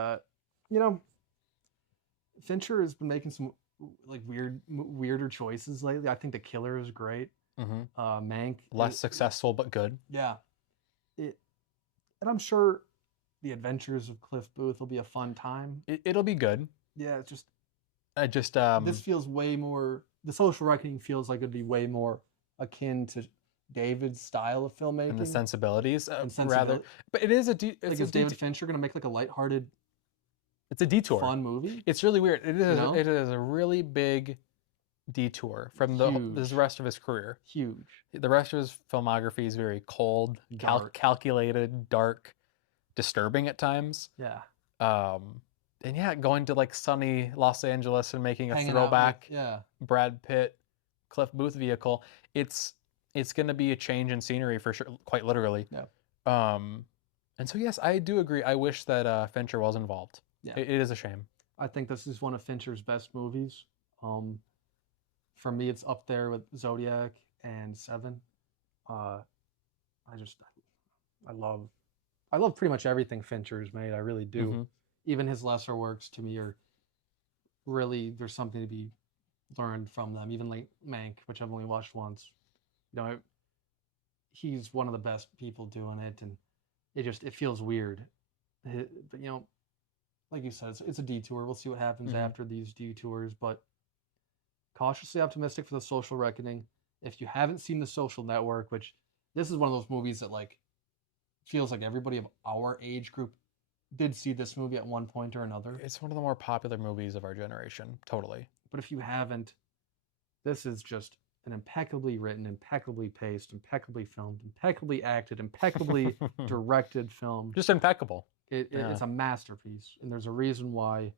Fincher has been making some like weirder choices lately. I think The Killer is great. Mank, Less successful but good. Yeah. And I'm sure The Adventures of Cliff Booth will be a fun time. It'll be good. Yeah, it's just this feels way more. The Social Reckoning feels like it'd be way more akin to David's style of filmmaking and the sensibilities, and rather. But it is is David Fincher going to make like a lighthearted, it's a detour, fun movie? It's really weird. It is. It is a really big detour from the rest of his career. Huge. The rest of his filmography is very cold, calculated, dark, disturbing at times. Yeah. And yeah, going to like sunny Los Angeles and making a throwback Brad Pitt, Cliff Booth vehicle. It's going to be a change in scenery for sure, quite literally. Yeah. And so yes, I do agree. I wish that Fincher was involved. Yeah. It is a shame. I think this is one of Fincher's best movies. For me, it's up there with Zodiac and Seven. I love pretty much everything Fincher's made. I really do. Even his lesser works to me are really, there's something to be learned from them. Even like Mank, which I've only watched once. He's one of the best people doing it, and it feels weird. But like you said, it's a detour. We'll see what happens after these detours, but cautiously optimistic for The Social Reckoning. If you haven't seen The Social Network, which this is one of those movies that like feels like everybody of our age group did see this movie at one point or another. It's one of the more popular movies of our generation, totally. But if you haven't, this is just an impeccably written, impeccably paced, impeccably filmed, impeccably acted, impeccably directed film. Just impeccable. It's a masterpiece, and there's a reason why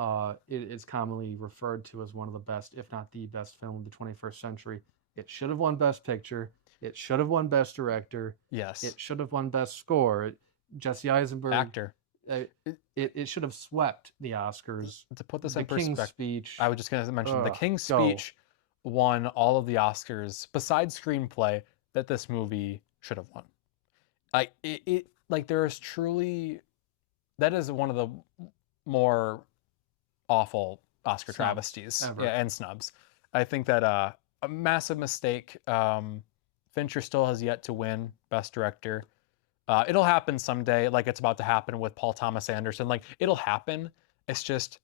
it is commonly referred to as one of the best, if not the best film of the 21st century. It should have won Best Picture. It should have won Best Director. Yes. It should have won Best Score. Jesse Eisenberg. Actor. It should have swept the Oscars. To put this in perspective. The King's Speech. I was just going to mention The King's Speech won all of the Oscars besides screenplay that this movie should have won. Like there is truly, that is one of the more awful Oscar travesties and snubs. I think that a massive mistake. Fincher still has yet to win Best Director. It'll happen someday, like it's about to happen with Paul Thomas Anderson. Like it'll happen. It's just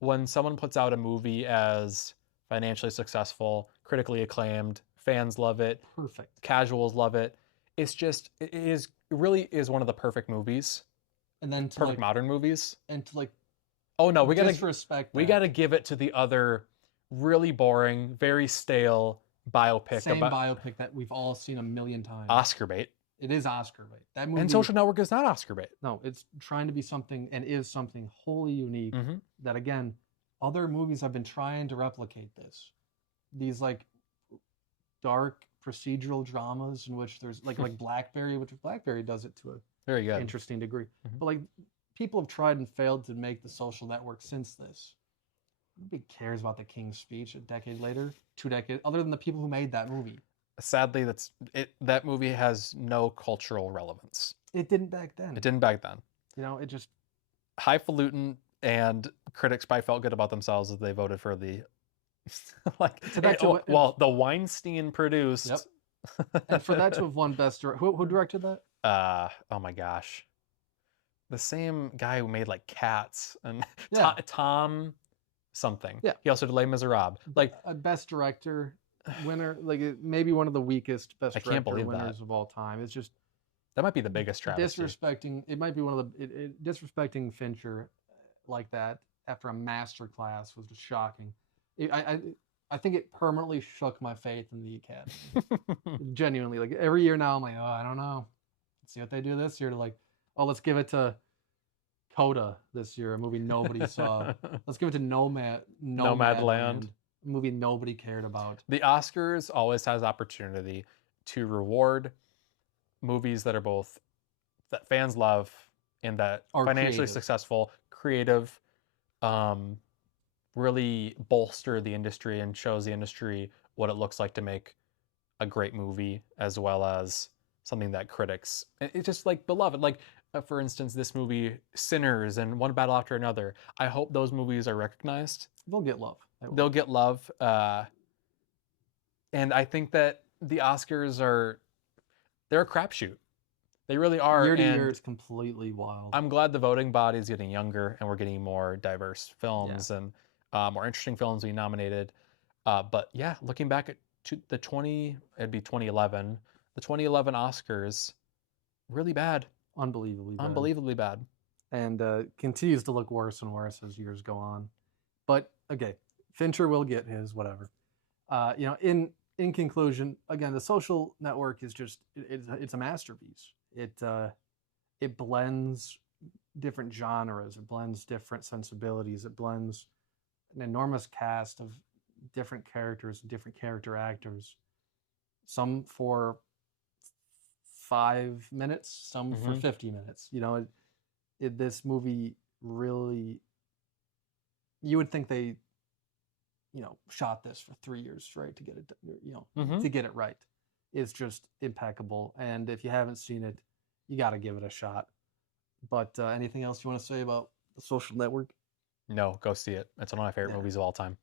when someone puts out a movie as financially successful, critically acclaimed, fans love it, Perfect. casuals love it. It really is one of the perfect movies, And then to perfect like modern movies. and to like Oh no, disrespect we that. gotta give it to the other really boring, very stale biopic Same about biopic that we've all seen a million times. Oscar bait. It is Oscar bait. That movie. And Social Network is not Oscar bait. No, it's trying to be something and is something wholly unique. Mm-hmm. That again, other movies have been trying to replicate this. These like dark procedural dramas in which there's like Blackberry, which Blackberry does it to a Very good. interesting degree. Mhm. But like people have tried and failed to make The Social Network since this. Nobody cares about the King's Speech a decade later, 2 decades, other than the people who made that movie. Sadly, that movie has no cultural relevance. It didn't back then. It didn't back then. You know, it just Highfalutin, and critics probably felt good about themselves as they voted for the like. So back to well, the Weinstein produced. Yep. And for that to have won Best Director, who directed that? Oh my gosh, the same guy who made like Cats and Yeah. Tom something. Yeah. He also did Les Miserables. Like a Best Director winner, like maybe one of the weakest Best I can't Director believe winners that. of all time. It's just that might be the biggest travesty. disrespecting. It might be one of the disrespecting Fincher like that after a master class was just shocking. I think it permanently shook my faith in the Academy. Genuinely, like every year now, I'm like, oh, I don't know. Let's see what they do this year. To like, oh, let's give it to Coda this year, a movie nobody saw. Let's give it to Nomadland, a movie nobody cared about. The Oscars always has opportunity to reward movies that are both that fans love and that are financially creative. Successful, creative, really bolster the industry and shows the industry what it looks like to make a great movie, as well as something that critics, it's just like beloved. Like for instance, this movie Sinners and One Battle After Another. I hope those movies are recognized. They'll get love. They'll get love. And I think that the Oscars they're a crapshoot. They really are. Year to year, it's completely wild. I'm glad the voting body is getting younger and we're getting more diverse films and more interesting films being nominated. But yeah, looking back at it'd be 2011. The 2011 Oscars, really bad. Unbelievably bad. And continues to look worse and worse as years go on. But okay, Fincher will get his whatever. In conclusion, again, The Social Network is just it's a masterpiece. It blends different genres, it blends different sensibilities, it blends an enormous cast of different characters and different character actors. Some for 5 minutes, some for 50 minutes. You know, this movie really, you would think they, shot this for 3 years straight to get it, to get it right. It's just impeccable. And if you haven't seen it, you got to give it a shot. But anything else you want to say about The Social Network? No, go see it. It's one of my favorite movies of all time.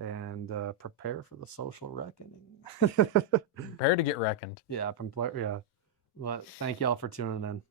And prepare for the social reckoning. Prepare to get reckoned. Yeah. Well, thank y'all for tuning in.